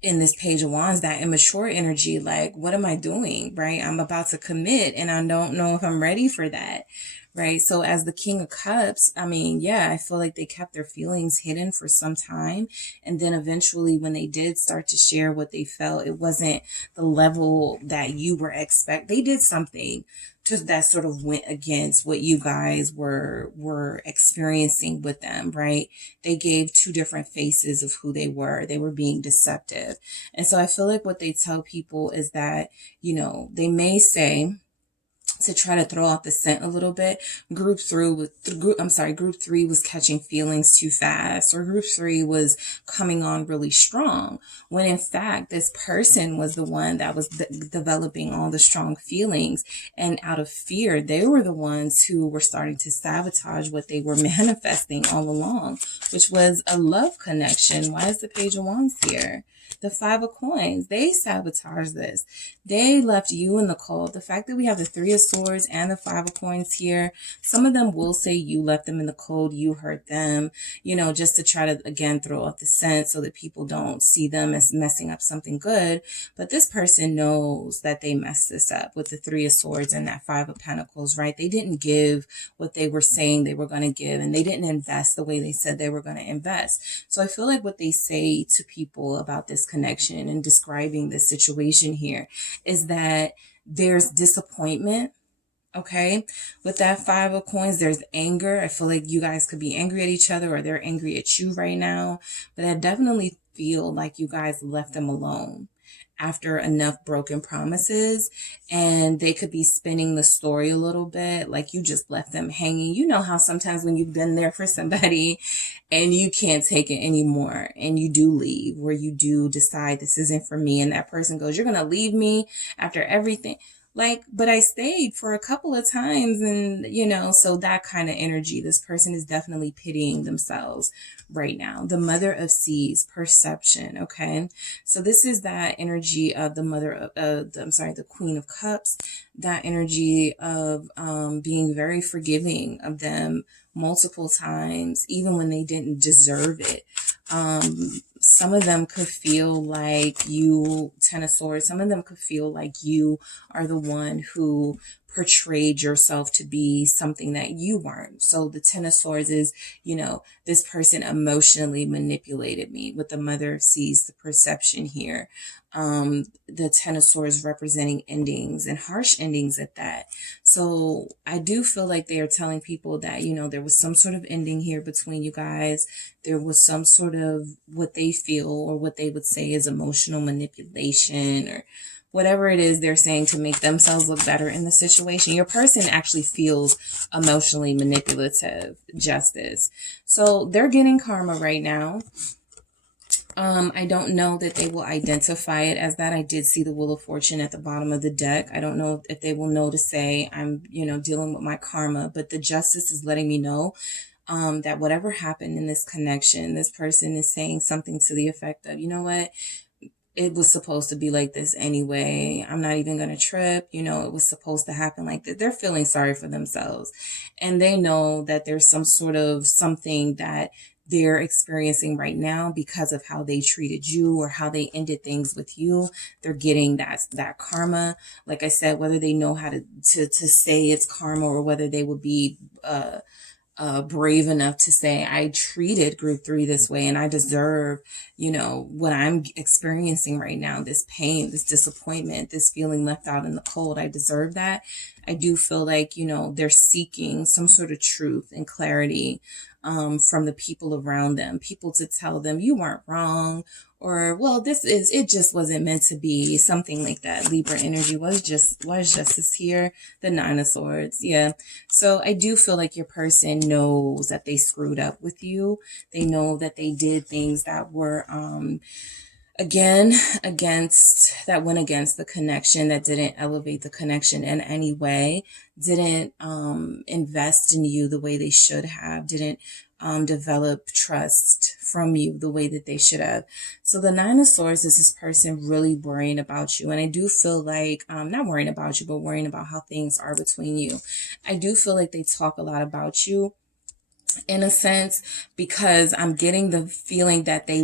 in this Page of Wands, that immature energy, like, what am I doing, right? I'm about to commit and I don't know if I'm ready for that, right? So as the King of Cups, I mean, yeah, I feel like they kept their feelings hidden for some time. And then eventually when they did start to share what they felt, it wasn't the level that you were expecting. They did something that sort of went against what you guys were experiencing with them, right? They gave 2 different faces of who they were. They were being deceptive. And so I feel like what they tell people is that, you know, they may say, to try to throw off the scent a little bit, group 3 was catching feelings too fast, or group 3 was coming on really strong, when in fact this person was the one that was developing all the strong feelings, and out of fear they were the ones who were starting to sabotage what they were manifesting all along, which was a love connection. Why is the Page of Wands here? The 5 of Coins, they sabotaged this. They left you in the cold. The fact that we have the 3 of Swords and the 5 of Coins here, some of them will say you left them in the cold, you hurt them, you know, just to try to, again, throw off the scent so that people don't see them as messing up something good. But this person knows that they messed this up with the 3 of Swords and that 5 of Pentacles, right? They didn't give what they were saying they were going to give, and they didn't invest the way they said they were going to invest. So I feel like what they say to people about this connection and describing this situation here is that there's disappointment. Okay. With that 5 of Coins, there's anger. I feel like you guys could be angry at each other, or they're angry at you right now, but I definitely feel like you guys left them alone after enough broken promises, and they could be spinning the story a little bit, like you just left them hanging. You know how sometimes when you've been there for somebody and you can't take it anymore and you do leave, where you do decide this isn't for me, and that person goes, you're gonna leave me after everything. Like, but I stayed for a couple of times, and, you know, so that kind of energy, this person is definitely pitying themselves right now. The Mother of Seas, perception, okay? So this is that energy of the the Queen of Cups, that energy of being very forgiving of them multiple times, even when they didn't deserve it. Some of them could feel like you, Ten of Swords, some of them could feel like you are the one who portrayed yourself to be something that you weren't. So the Ten of Swords is, you know, this person emotionally manipulated me. With the Mother of Seas, the perception here. The Ten of Swords representing endings, and harsh endings at that. So I do feel like they are telling people that, you know, there was some sort of ending here between you guys. There was some sort of what they feel, or what they would say is emotional manipulation, or whatever it is they're saying to make themselves look better in the situation. Your person actually feels emotionally manipulative, Justice. So they're getting karma right now. I don't know that they will identify it as that. I did see the Wheel of Fortune at the bottom of the deck. I don't know if they will know to say, I'm, you know, dealing with my karma, but the Justice is letting me know that whatever happened in this connection, this person is saying something to the effect of, you know what, it was supposed to be like this anyway. I'm not even going to trip. You know, it was supposed to happen like that. They're feeling sorry for themselves, and they know that there's some sort of something that they're experiencing right now because of how they treated you, or how they ended things with you. They're getting that karma. Like I said, whether they know how to say it's karma, or whether they would be brave enough to say, I treated group 3 this way, and I deserve, you know, what I'm experiencing right now, this pain, this disappointment, this feeling left out in the cold. I deserve that. I do feel like, you know, they're seeking some sort of truth and clarity from the people around them, people to tell them you weren't wrong, or, well, it just wasn't meant to be, something like that. Libra energy was Justice here, the Nine of Swords. Yeah. So I do feel like your person knows that they screwed up with you. They know that they did things that were, that went against the connection, that didn't elevate the connection in any way, didn't invest in you the way they should have, didn't develop trust from you the way that they should have. So the Nine of Swords is this person really worrying about you. And I do feel like, not worrying about you, but worrying about how things are between you. I do feel like they talk a lot about you, in a sense, because I'm getting the feeling that they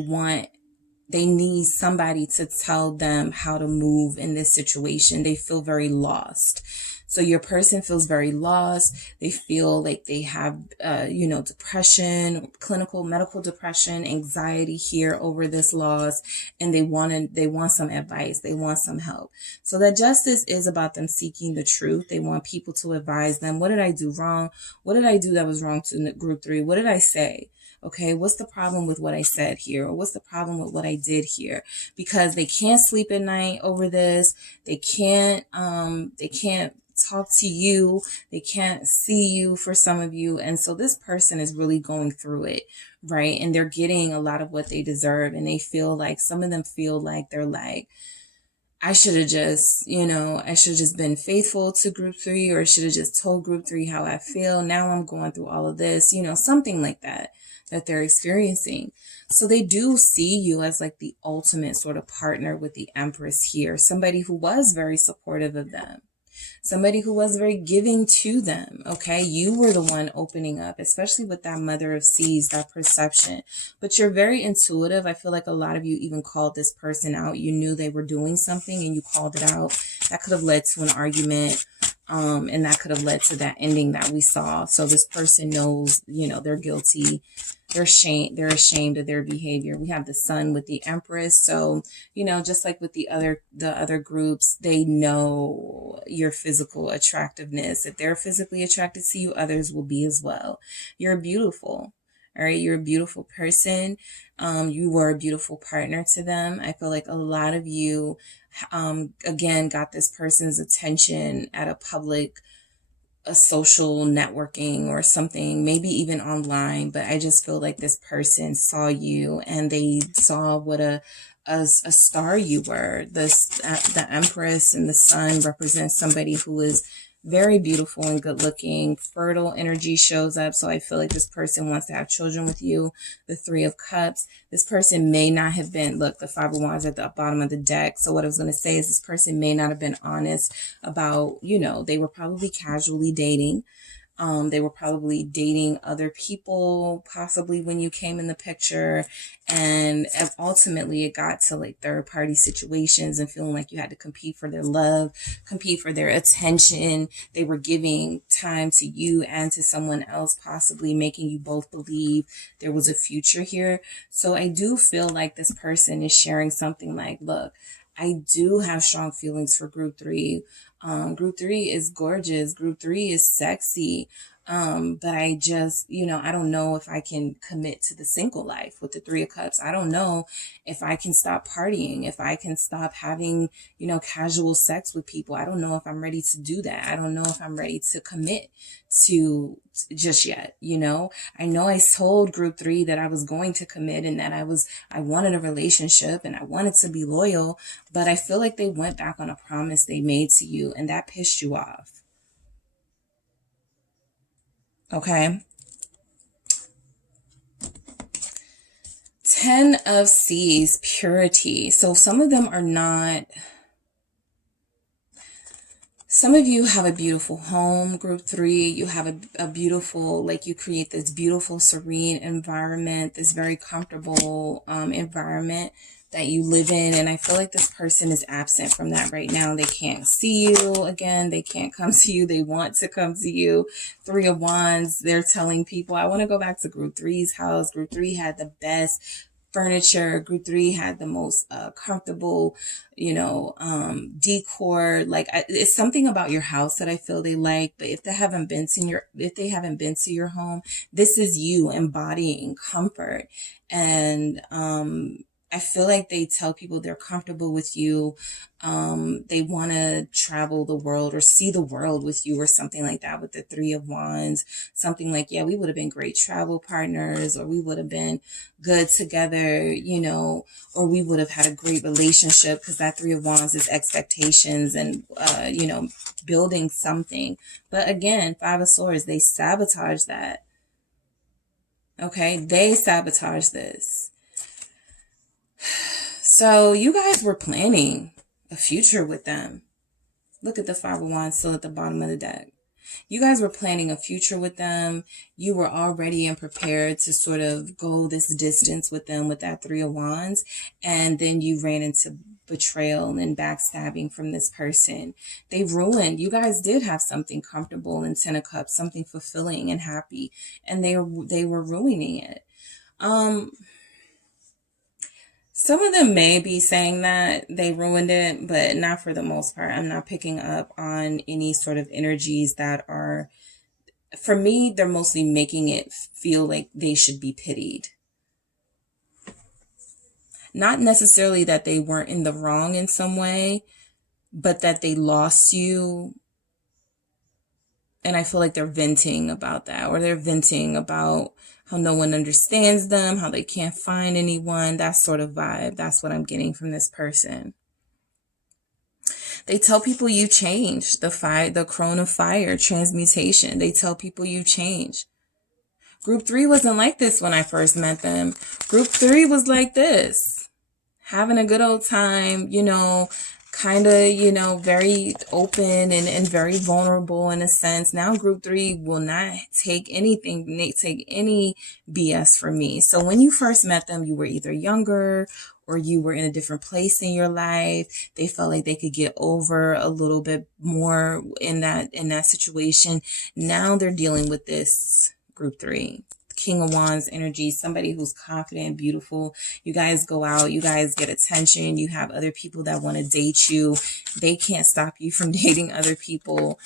need somebody to tell them how to move in this situation. They feel very lost. So your person feels very lost. They feel like they have, depression, medical depression, anxiety here over this loss. And they want some advice. They want some help. So that Justice is about them seeking the truth. They want people to advise them. What did I do wrong? What did I do that was wrong to group 3? What did I say? Okay, what's the problem with what I said here? Or what's the problem with what I did here? Because they can't sleep at night over this. They can't talk to you. They can't see you, for some of you. And so this person is really going through it, right? And they're getting a lot of what they deserve. And they feel like, some of them feel like they're like, I should have just been faithful to group 3, or should have just told group 3 how I feel. Now I'm going through all of this, something like that they're experiencing. So they do see you as like the ultimate sort of partner with the Empress here. Somebody who was very supportive of them. Somebody who was very giving to them. Okay. You were the one opening up, especially with that Mother of Seas, that perception. But you're very intuitive. I feel like a lot of you even called this person out. You knew they were doing something and you called it out. That could have led to an argument. And that could have led to that ending that we saw. So this person knows, they're guilty. They're ashamed of their behavior. We have the Sun with the Empress. So, just like with the other groups, they know your physical attractiveness. If they're physically attracted to you, others will be as well. You're beautiful. All right. You're a beautiful person. You were a beautiful partner to them. I feel like a lot of you, again, got this person's attention at a social networking or something, maybe even online. But I just feel like this person saw you and they saw what a star you were. The Empress and the Sun represents somebody who is very beautiful and good looking. Fertile energy shows up. So I feel like this person wants to have children with you. The Three of Cups. This person may not have been, look, the Five of Wands at the bottom of the deck. So what I was going to say is this person may not have been honest about, they were probably casually dating. They were probably dating other people, possibly when you came in the picture. And ultimately it got to like third party situations and feeling like you had to compete for their love, compete for their attention. They were giving time to you and to someone else, possibly making you both believe there was a future here. So I do feel like this person is sharing something like, look, I do have strong feelings for group 3. Group 3 is gorgeous. Group 3 is sexy. But I just, I don't know if I can commit to the single life with the Three of Cups. I don't know if I can stop partying, if I can stop having, casual sex with people. I don't know if I'm ready to do that. I don't know if I'm ready to commit to just yet. I know I told group 3 that I was going to commit and that I wanted a relationship and I wanted to be loyal, but I feel like they went back on a promise they made to you and that pissed you off. Okay. 10 of C's, purity. So some of them are not. Some of you have a beautiful home, group 3. You have a beautiful, like you create this beautiful, serene environment, this very comfortable environment that you live in. And I feel like this person is absent from that right now. They can't see you again. They can't come to you. They want to come to you. Three of Wands, they're telling people, I want to go back to group 3's house. Group 3 had the best furniture. Group 3 had the most comfortable, decor. Like it's something about your house that I feel they like. But if they haven't been to your home, this is you embodying comfort. And I feel like they tell people they're comfortable with you. They want to travel the world or see the world with you or something like that with the Three of Wands. Something like, yeah, we would have been great travel partners, or we would have been good together, or we would have had a great relationship, because that Three of Wands is expectations and, building something. But again, Five of Swords, they sabotage that. Okay, they sabotage this. So you guys were planning a future with them. Look at the Five of Wands still at the bottom of the deck. You guys were planning a future with them. You were all ready and prepared to sort of go this distance with them with that Three of Wands. And then you ran into betrayal and backstabbing from this person. They ruined. You guys did have something comfortable in Ten of Cups, something fulfilling and happy. And they were ruining it. Some of them may be saying that they ruined it, but not for the most part. I'm not picking up on any sort of energies that are, for me, they're mostly making it feel like they should be pitied. Not necessarily that they weren't in the wrong in some way, but that they lost you. And I feel like they're venting about that, or they're venting about how no one understands them, how they can't find anyone, that sort of vibe. That's what I'm getting from this person. They tell people you changed. The Crone of Fire, transmutation. They tell people you changed. Group 3 wasn't like this when I first met them. Group 3 was like this. Having a good old time, kind of, very open and very vulnerable in a sense. Now group 3 will not take any BS from me. So when you first met them, you were either younger or you were in a different place in your life. They felt like they could get over a little bit more in that situation. Now they're dealing with this group 3. King of Wands energy, somebody who's confident, beautiful. You guys go out, you guys get attention, you have other people that want to date you. They can't stop you from dating other people.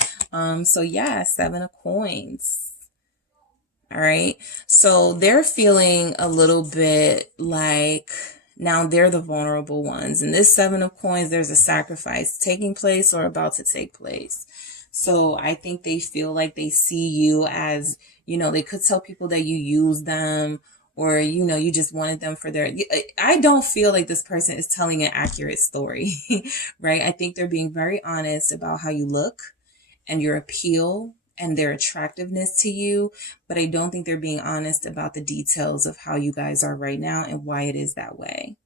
So yeah, 7 of Coins. All right. So they're feeling a little bit like now they're the vulnerable ones. In this Seven of Coins, there's a sacrifice taking place or about to take place. So I think they feel like they see you as, you know, they could tell people that you use them, or, you know, you just wanted them for their, I don't feel like this person is telling an accurate story, right? I think they're being very honest about how you look and your appeal and their attractiveness to you, but I don't think they're being honest about the details of how you guys are right now and why it is that way.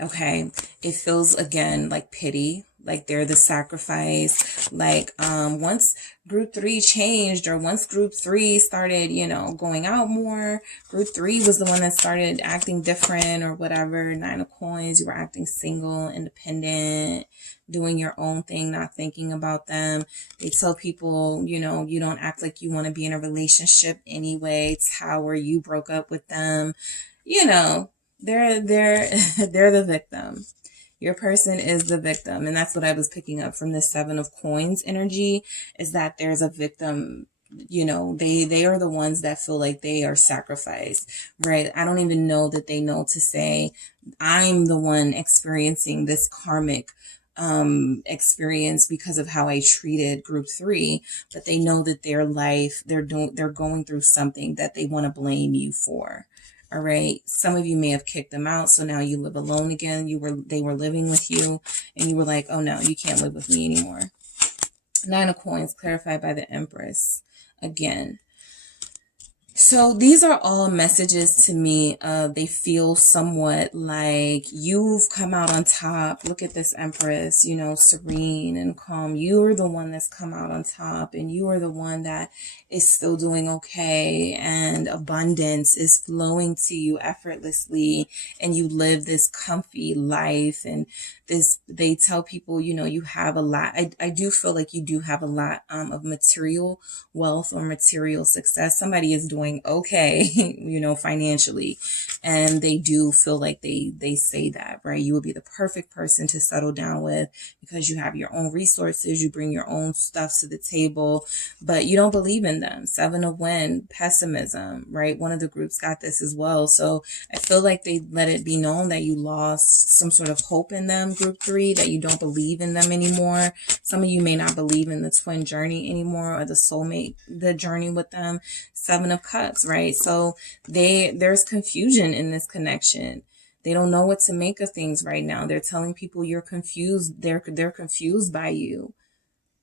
Okay, it feels again like pity, like they're the sacrifice. Like once group 3 changed, or once group 3 started, you know, going out more, group 3 was the one that started acting different or whatever. 9 of Coins, you were acting single, independent, doing your own thing, not thinking about them. They tell people, you know, you don't act like you want to be in a relationship anyway. Tower, you broke up with them, you know. They're the victim. Your person is the victim. And that's what I was picking up from this Seven of Coins energy, is that there's a victim. You know, they are the ones that feel like they are sacrificed, right? I don't even know that they know to say, I'm the one experiencing this karmic experience because of how I treated group 3, but they know that their life, they're going through something that they want to blame you for. All right. Some of you may have kicked them out, so now you live alone again. They were living with you, and you were like, oh no, you can't live with me anymore. 9 of Coins, clarified by the Empress again. So these are all messages to me. They feel somewhat like you've come out on top. Look at this Empress, you know, serene and calm. You're the one that's come out on top, and you are the one that is still doing okay, and abundance is flowing to you effortlessly, and you live this comfy life. And they tell people, you know, you have a lot. I do feel like you do have a lot of material wealth or material success. Somebody is doing okay, you know, financially, and they do feel like they say that, right? You would be the perfect person to settle down with because you have your own resources, you bring your own stuff to the table, but you don't believe in them. 7 of Wind, pessimism, right? One of the groups got this as well. So I feel like they let it be known that you lost some sort of hope in them, group 3, that you don't believe in them anymore. Some of you may not believe in the twin journey anymore, or the soulmate, the journey with them. 7 of Cups, right? So there's confusion in this connection. They don't know what to make of things right now. They're telling people you're confused. They're confused by you.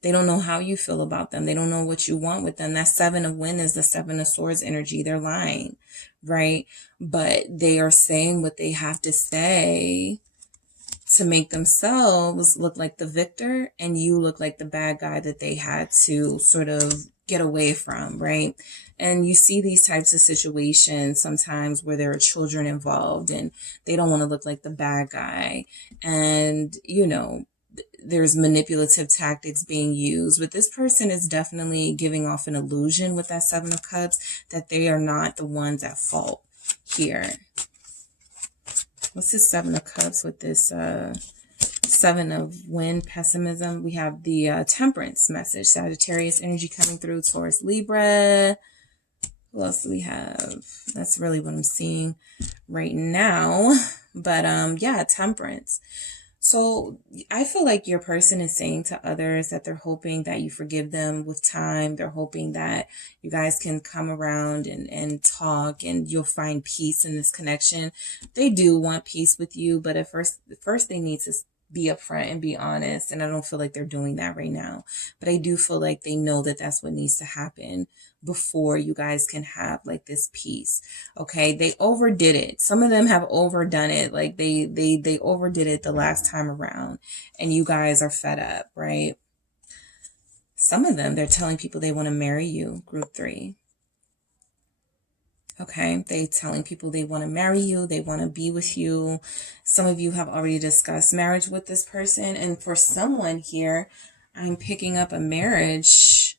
They don't know how you feel about them. They don't know what you want with them. That 7 of Wind is the 7 of Swords energy. They're lying, right? But they are saying what they have to say to make themselves look like the victor, and you look like the bad guy that they had to sort of get away from, right? And you see these types of situations sometimes where there are children involved, and they don't want to look like the bad guy. And, you know, there's manipulative tactics being used, but this person is definitely giving off an illusion with that 7 of Cups that they are not the ones at fault here. What's this 7 of Cups with this 7 of Wind, pessimism? We have the Temperance message, Sagittarius energy coming through, Taurus, Libra. Who else do we have? That's really what I'm seeing right now. But yeah, Temperance. So I feel like your person is saying to others that they're hoping that you forgive them with time. They're hoping that you guys can come around and talk, and you'll find peace in this connection. They do want peace with you, but at first they need to be upfront and be honest. And I don't feel like they're doing that right now, but I do feel like they know that that's what needs to happen before you guys can have like this peace. Okay. They overdid it. Some of them have overdone it. Like they overdid it the last time around, and you guys are fed up, right? Some of them, they're telling people they want to marry you, group 3. Okay, they're telling people they want to marry you, they want to be with you. Some of you have already discussed marriage with this person. And for someone here, I'm picking up a marriage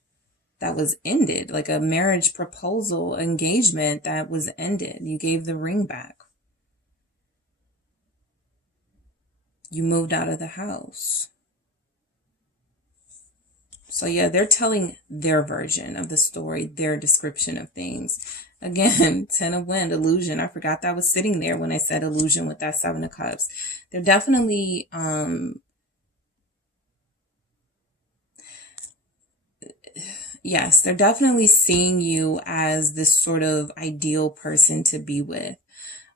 that was ended, like a marriage proposal, engagement that was ended. You gave the ring back. You moved out of the house. So yeah, they're telling their version of the story, their description of things. Again, 10 of Wind, illusion. I forgot that was sitting there when I said illusion with that 7 of Cups. They're definitely, yes, they're definitely seeing you as this sort of ideal person to be with.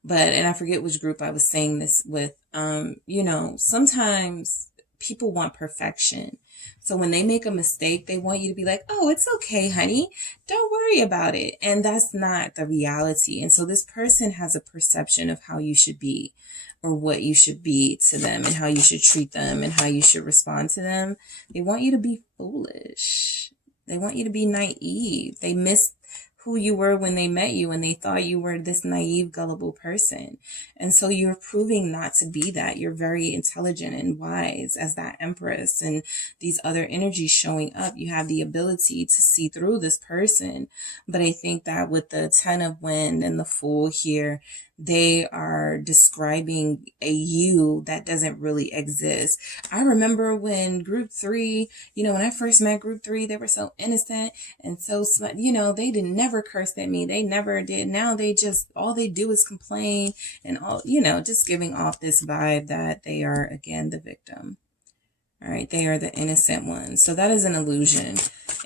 But, and I forget which group I was saying this with, you know, sometimes people want perfection. So when they make a mistake, they want you to be like, oh, it's okay, honey. Don't worry about it. And that's not the reality. And so this person has a perception of how you should be or what you should be to them and how you should treat them and how you should respond to them. They want you to be foolish. They want you to be naive. They miss who you were when they met you and they thought you were this naive, gullible person. And so you're proving not to be that. You're very intelligent and wise as that Empress and these other energies showing up. You have the ability to see through this person. But I think that with the 10 of Wind and the Fool here, they are describing a you that doesn't really exist. I remember when group 3, you know, when I first met group 3, they were so innocent and so, you know, they didn't never cursed at me. They never did. Now they just, all they do is complain and all, you know, just giving off this vibe that they are, again, the victim. All right. They are the innocent ones. So that is an illusion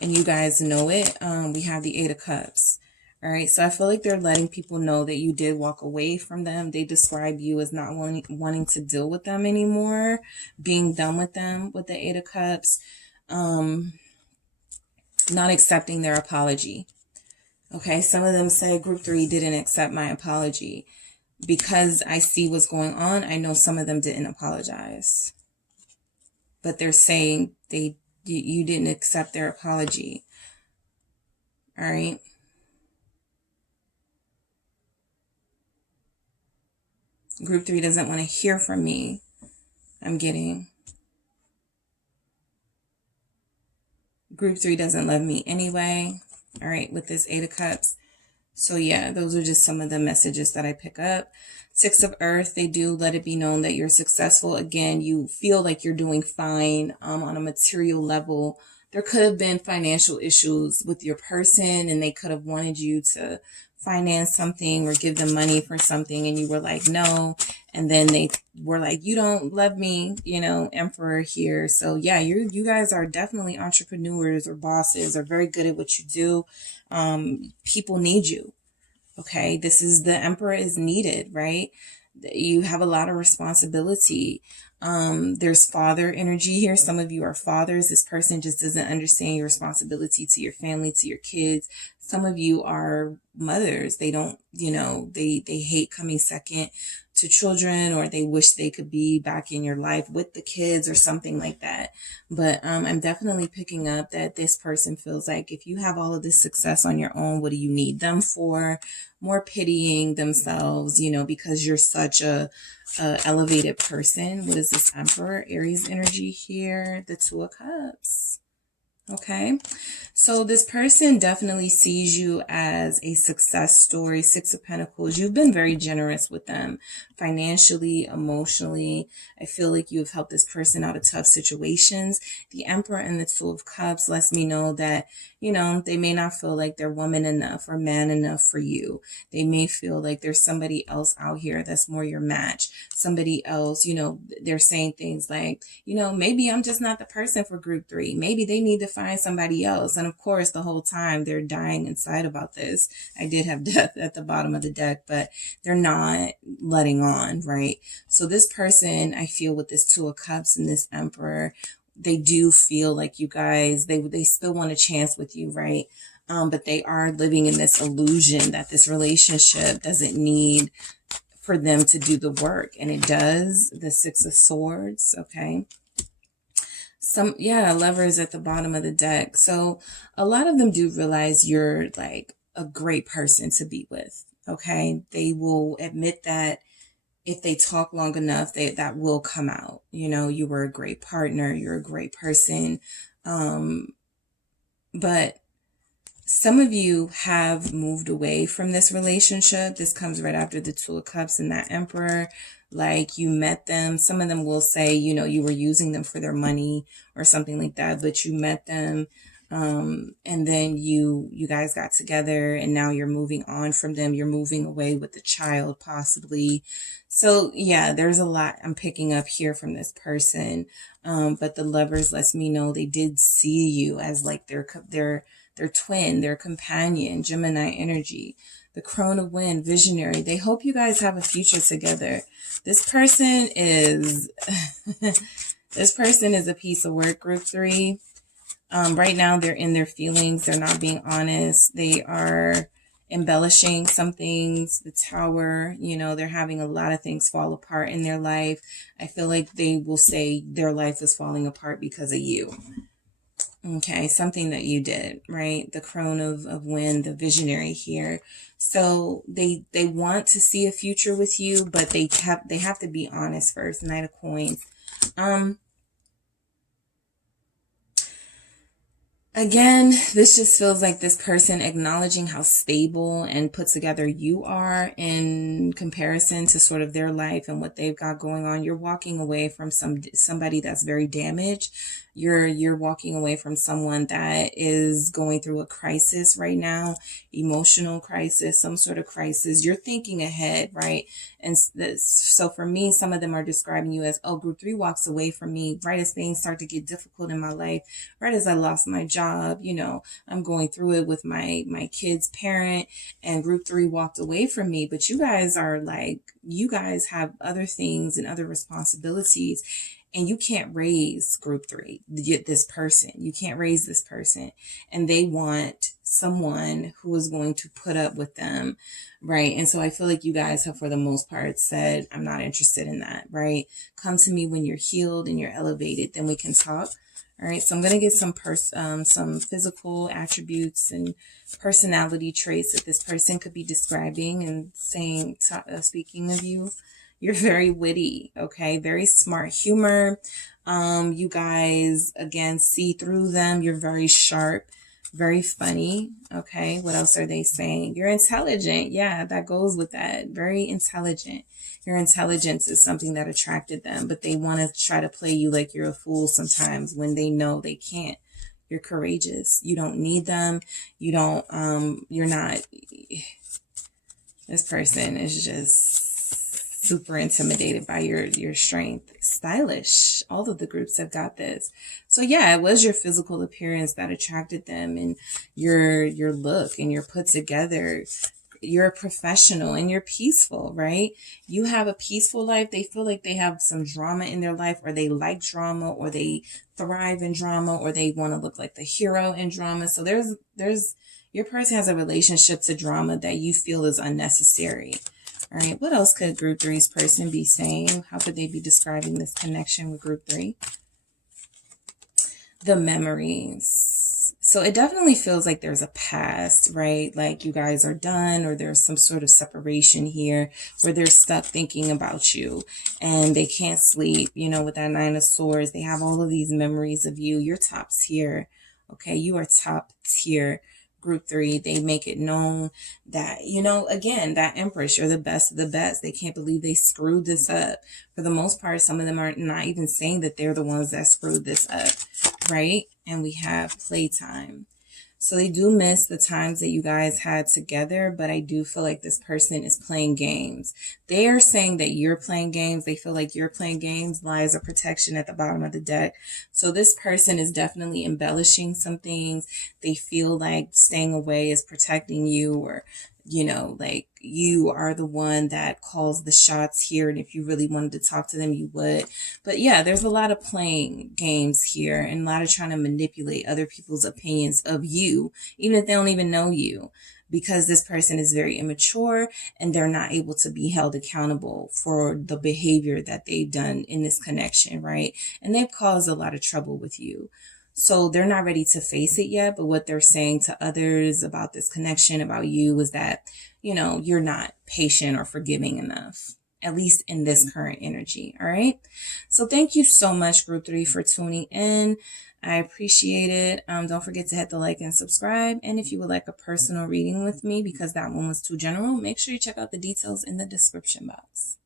and you guys know it. We have the 8 of Cups. All right, so I feel like they're letting people know that you did walk away from them. They describe you as not wanting to deal with them anymore, being done with them with the 8 of Cups, not accepting their apology. Okay, some of them say group 3 didn't accept my apology. Because I see what's going on, I know some of them didn't apologize. But they're saying you didn't accept their apology. All right. Group 3 doesn't want to hear from me. I'm getting. Group 3 doesn't love me anyway. All right, with this 8 of Cups. So yeah, those are just some of the messages that I pick up. 6 of Earth, they do let it be known that you're successful. Again, you feel like you're doing fine on a material level. There could have been financial issues with your person and they could have wanted you to finance something or give them money for something and you were like, no. And then they were like, you don't love me, you know, Emperor here. So yeah, you guys are definitely entrepreneurs or bosses or very good at what you do. People need you. Okay. This is the Emperor is needed, right? You have a lot of responsibility. There's father energy here. Some of you are fathers. This person just doesn't understand your responsibility to your family, to your kids. Some of you are mothers. They don't, you know, they hate coming second to children or they wish they could be back in your life with the kids or something like that. But I'm definitely picking up that this person feels like if you have all of this success on your own, what do you need them for? More pitying themselves, you know, because you're such a elevated person. What is this Emperor? Aries energy here. The 2 of Cups. Okay. So this person definitely sees you as a success story. 6 of Pentacles. You've been very generous with them financially, emotionally. I feel like you've helped this person out of tough situations. The Emperor and the 2 of Cups lets me know that, you know, they may not feel like they're woman enough or man enough for you. They may feel like there's somebody else out here that's more your match. Somebody else, you know, they're saying things like, you know, maybe I'm just not the person for group 3. Maybe they need to find somebody else. And of course, the whole time they're dying inside about this. I did have death at the bottom of the deck, but they're not letting on, right? So this person, I feel with this 2 of Cups and this Emperor, they do feel like you guys, they still want a chance with you, right? But they are living in this illusion that this relationship doesn't need for them to do the work. And it does. The 6 of Swords, okay? Lovers at the bottom of the deck. So a lot of them do realize you're like a great person to be with, okay? They will admit that if they talk long enough, that will come out. You know, you were a great partner. You're a great person. But some of you have moved away from this relationship. This comes right after the 2 of Cups and that Emperor. like you met them. Some of them will say, you know, you were using them for their money or something like that, but you met them. And then you guys got together and now you're moving on from them. You're moving away with the child possibly. So yeah, there's a lot I'm picking up here from this person. But the Lovers lets me know they did see you as like their twin, their companion, Gemini energy. The Crone of Wind, visionary. They hope you guys have a future together. This person is this person is a piece of work, group 3. Right now they're in their feelings. They're not being honest. They are embellishing some things. The Tower, you know, they're having a lot of things fall apart in their life. I feel like they will say their life is falling apart because of you. Okay, something that you did, right? The Crone of Wind, the visionary here. So they want to see a future with you, but they have to be honest first. Knight of Coins. Again, this just feels like this person acknowledging how stable and put together you are in comparison to sort of their life and what they've got going on. You're walking away from somebody that's very damaged. You're walking away from someone that is going through a crisis right now, emotional crisis, some sort of crisis. You're thinking ahead, right? And so for me, some of them are describing you as, oh, group 3 walks away from me right as things start to get difficult in my life, right as I lost my job. You know, I'm going through it with my kid's parent, and group 3 walked away from me. But you guys are like, you guys have other things and other responsibilities. And you can't raise group 3, this person. You can't raise this person. And they want someone who is going to put up with them, right? And so I feel like you guys have, for the most part, said, I'm not interested in that, right? Come to me when you're healed and you're elevated, then we can talk. All right, so I'm going to get some physical attributes and personality traits that this person could be describing and saying, speaking of you. You're very witty, okay? Very smart humor. You guys, again, see through them. You're very sharp, very funny, okay? What else are they saying? You're intelligent. Yeah, that goes with that. Very intelligent. Your intelligence is something that attracted them, but they want to try to play you like you're a fool sometimes when they know they can't. You're courageous. You don't need them. You don't, you're not, this person is just super intimidated by your strength. Stylish. All of the groups have got this. So yeah, it was your physical appearance that attracted them, and your look, and your put together. You're a professional and you're peaceful, right? You have a peaceful life. They feel like they have some drama in their life, or they like drama, or they thrive in drama, or they want to look like the hero in drama. So there's your person has a relationship to drama that you feel is unnecessary. All right, what else could group 3's person be saying? How could they be describing this connection with group 3? The memories. So it definitely feels like there's a past, right? Like you guys are done, or there's some sort of separation here where they're stuck thinking about you and they can't sleep, you know, with that 9 of Swords. They have all of these memories of you. You're top tier, okay? You are top tier. Group 3, they make it known that, you know, again, that Empress, you're the best of the best. They can't believe they screwed this up. For the most part, some of them are not even saying that they're the ones that screwed this up, right? And we have playtime. So they do miss the times that you guys had together, but I do feel like this person is playing games. They are saying that you're playing games. They feel like you're playing games. Lies of protection at the bottom of the deck. So this person is definitely embellishing some things. They feel like staying away is protecting you, or, you know, like you are the one that calls the shots here. And if you really wanted to talk to them, you would. But yeah, there's a lot of playing games here and a lot of trying to manipulate other people's opinions of you, even if they don't even know you, because this person is very immature and they're not able to be held accountable for the behavior that they've done in this connection, right? And they've caused a lot of trouble with you. So they're not ready to face it yet, but what they're saying to others about this connection, about you, is that, you know, you're not patient or forgiving enough, at least in this current energy. All right. So thank you so much, group 3, for tuning in. I appreciate it. Don't forget to hit the like and subscribe. And if you would like a personal reading with me, because that one was too general, make sure you check out the details in the description box.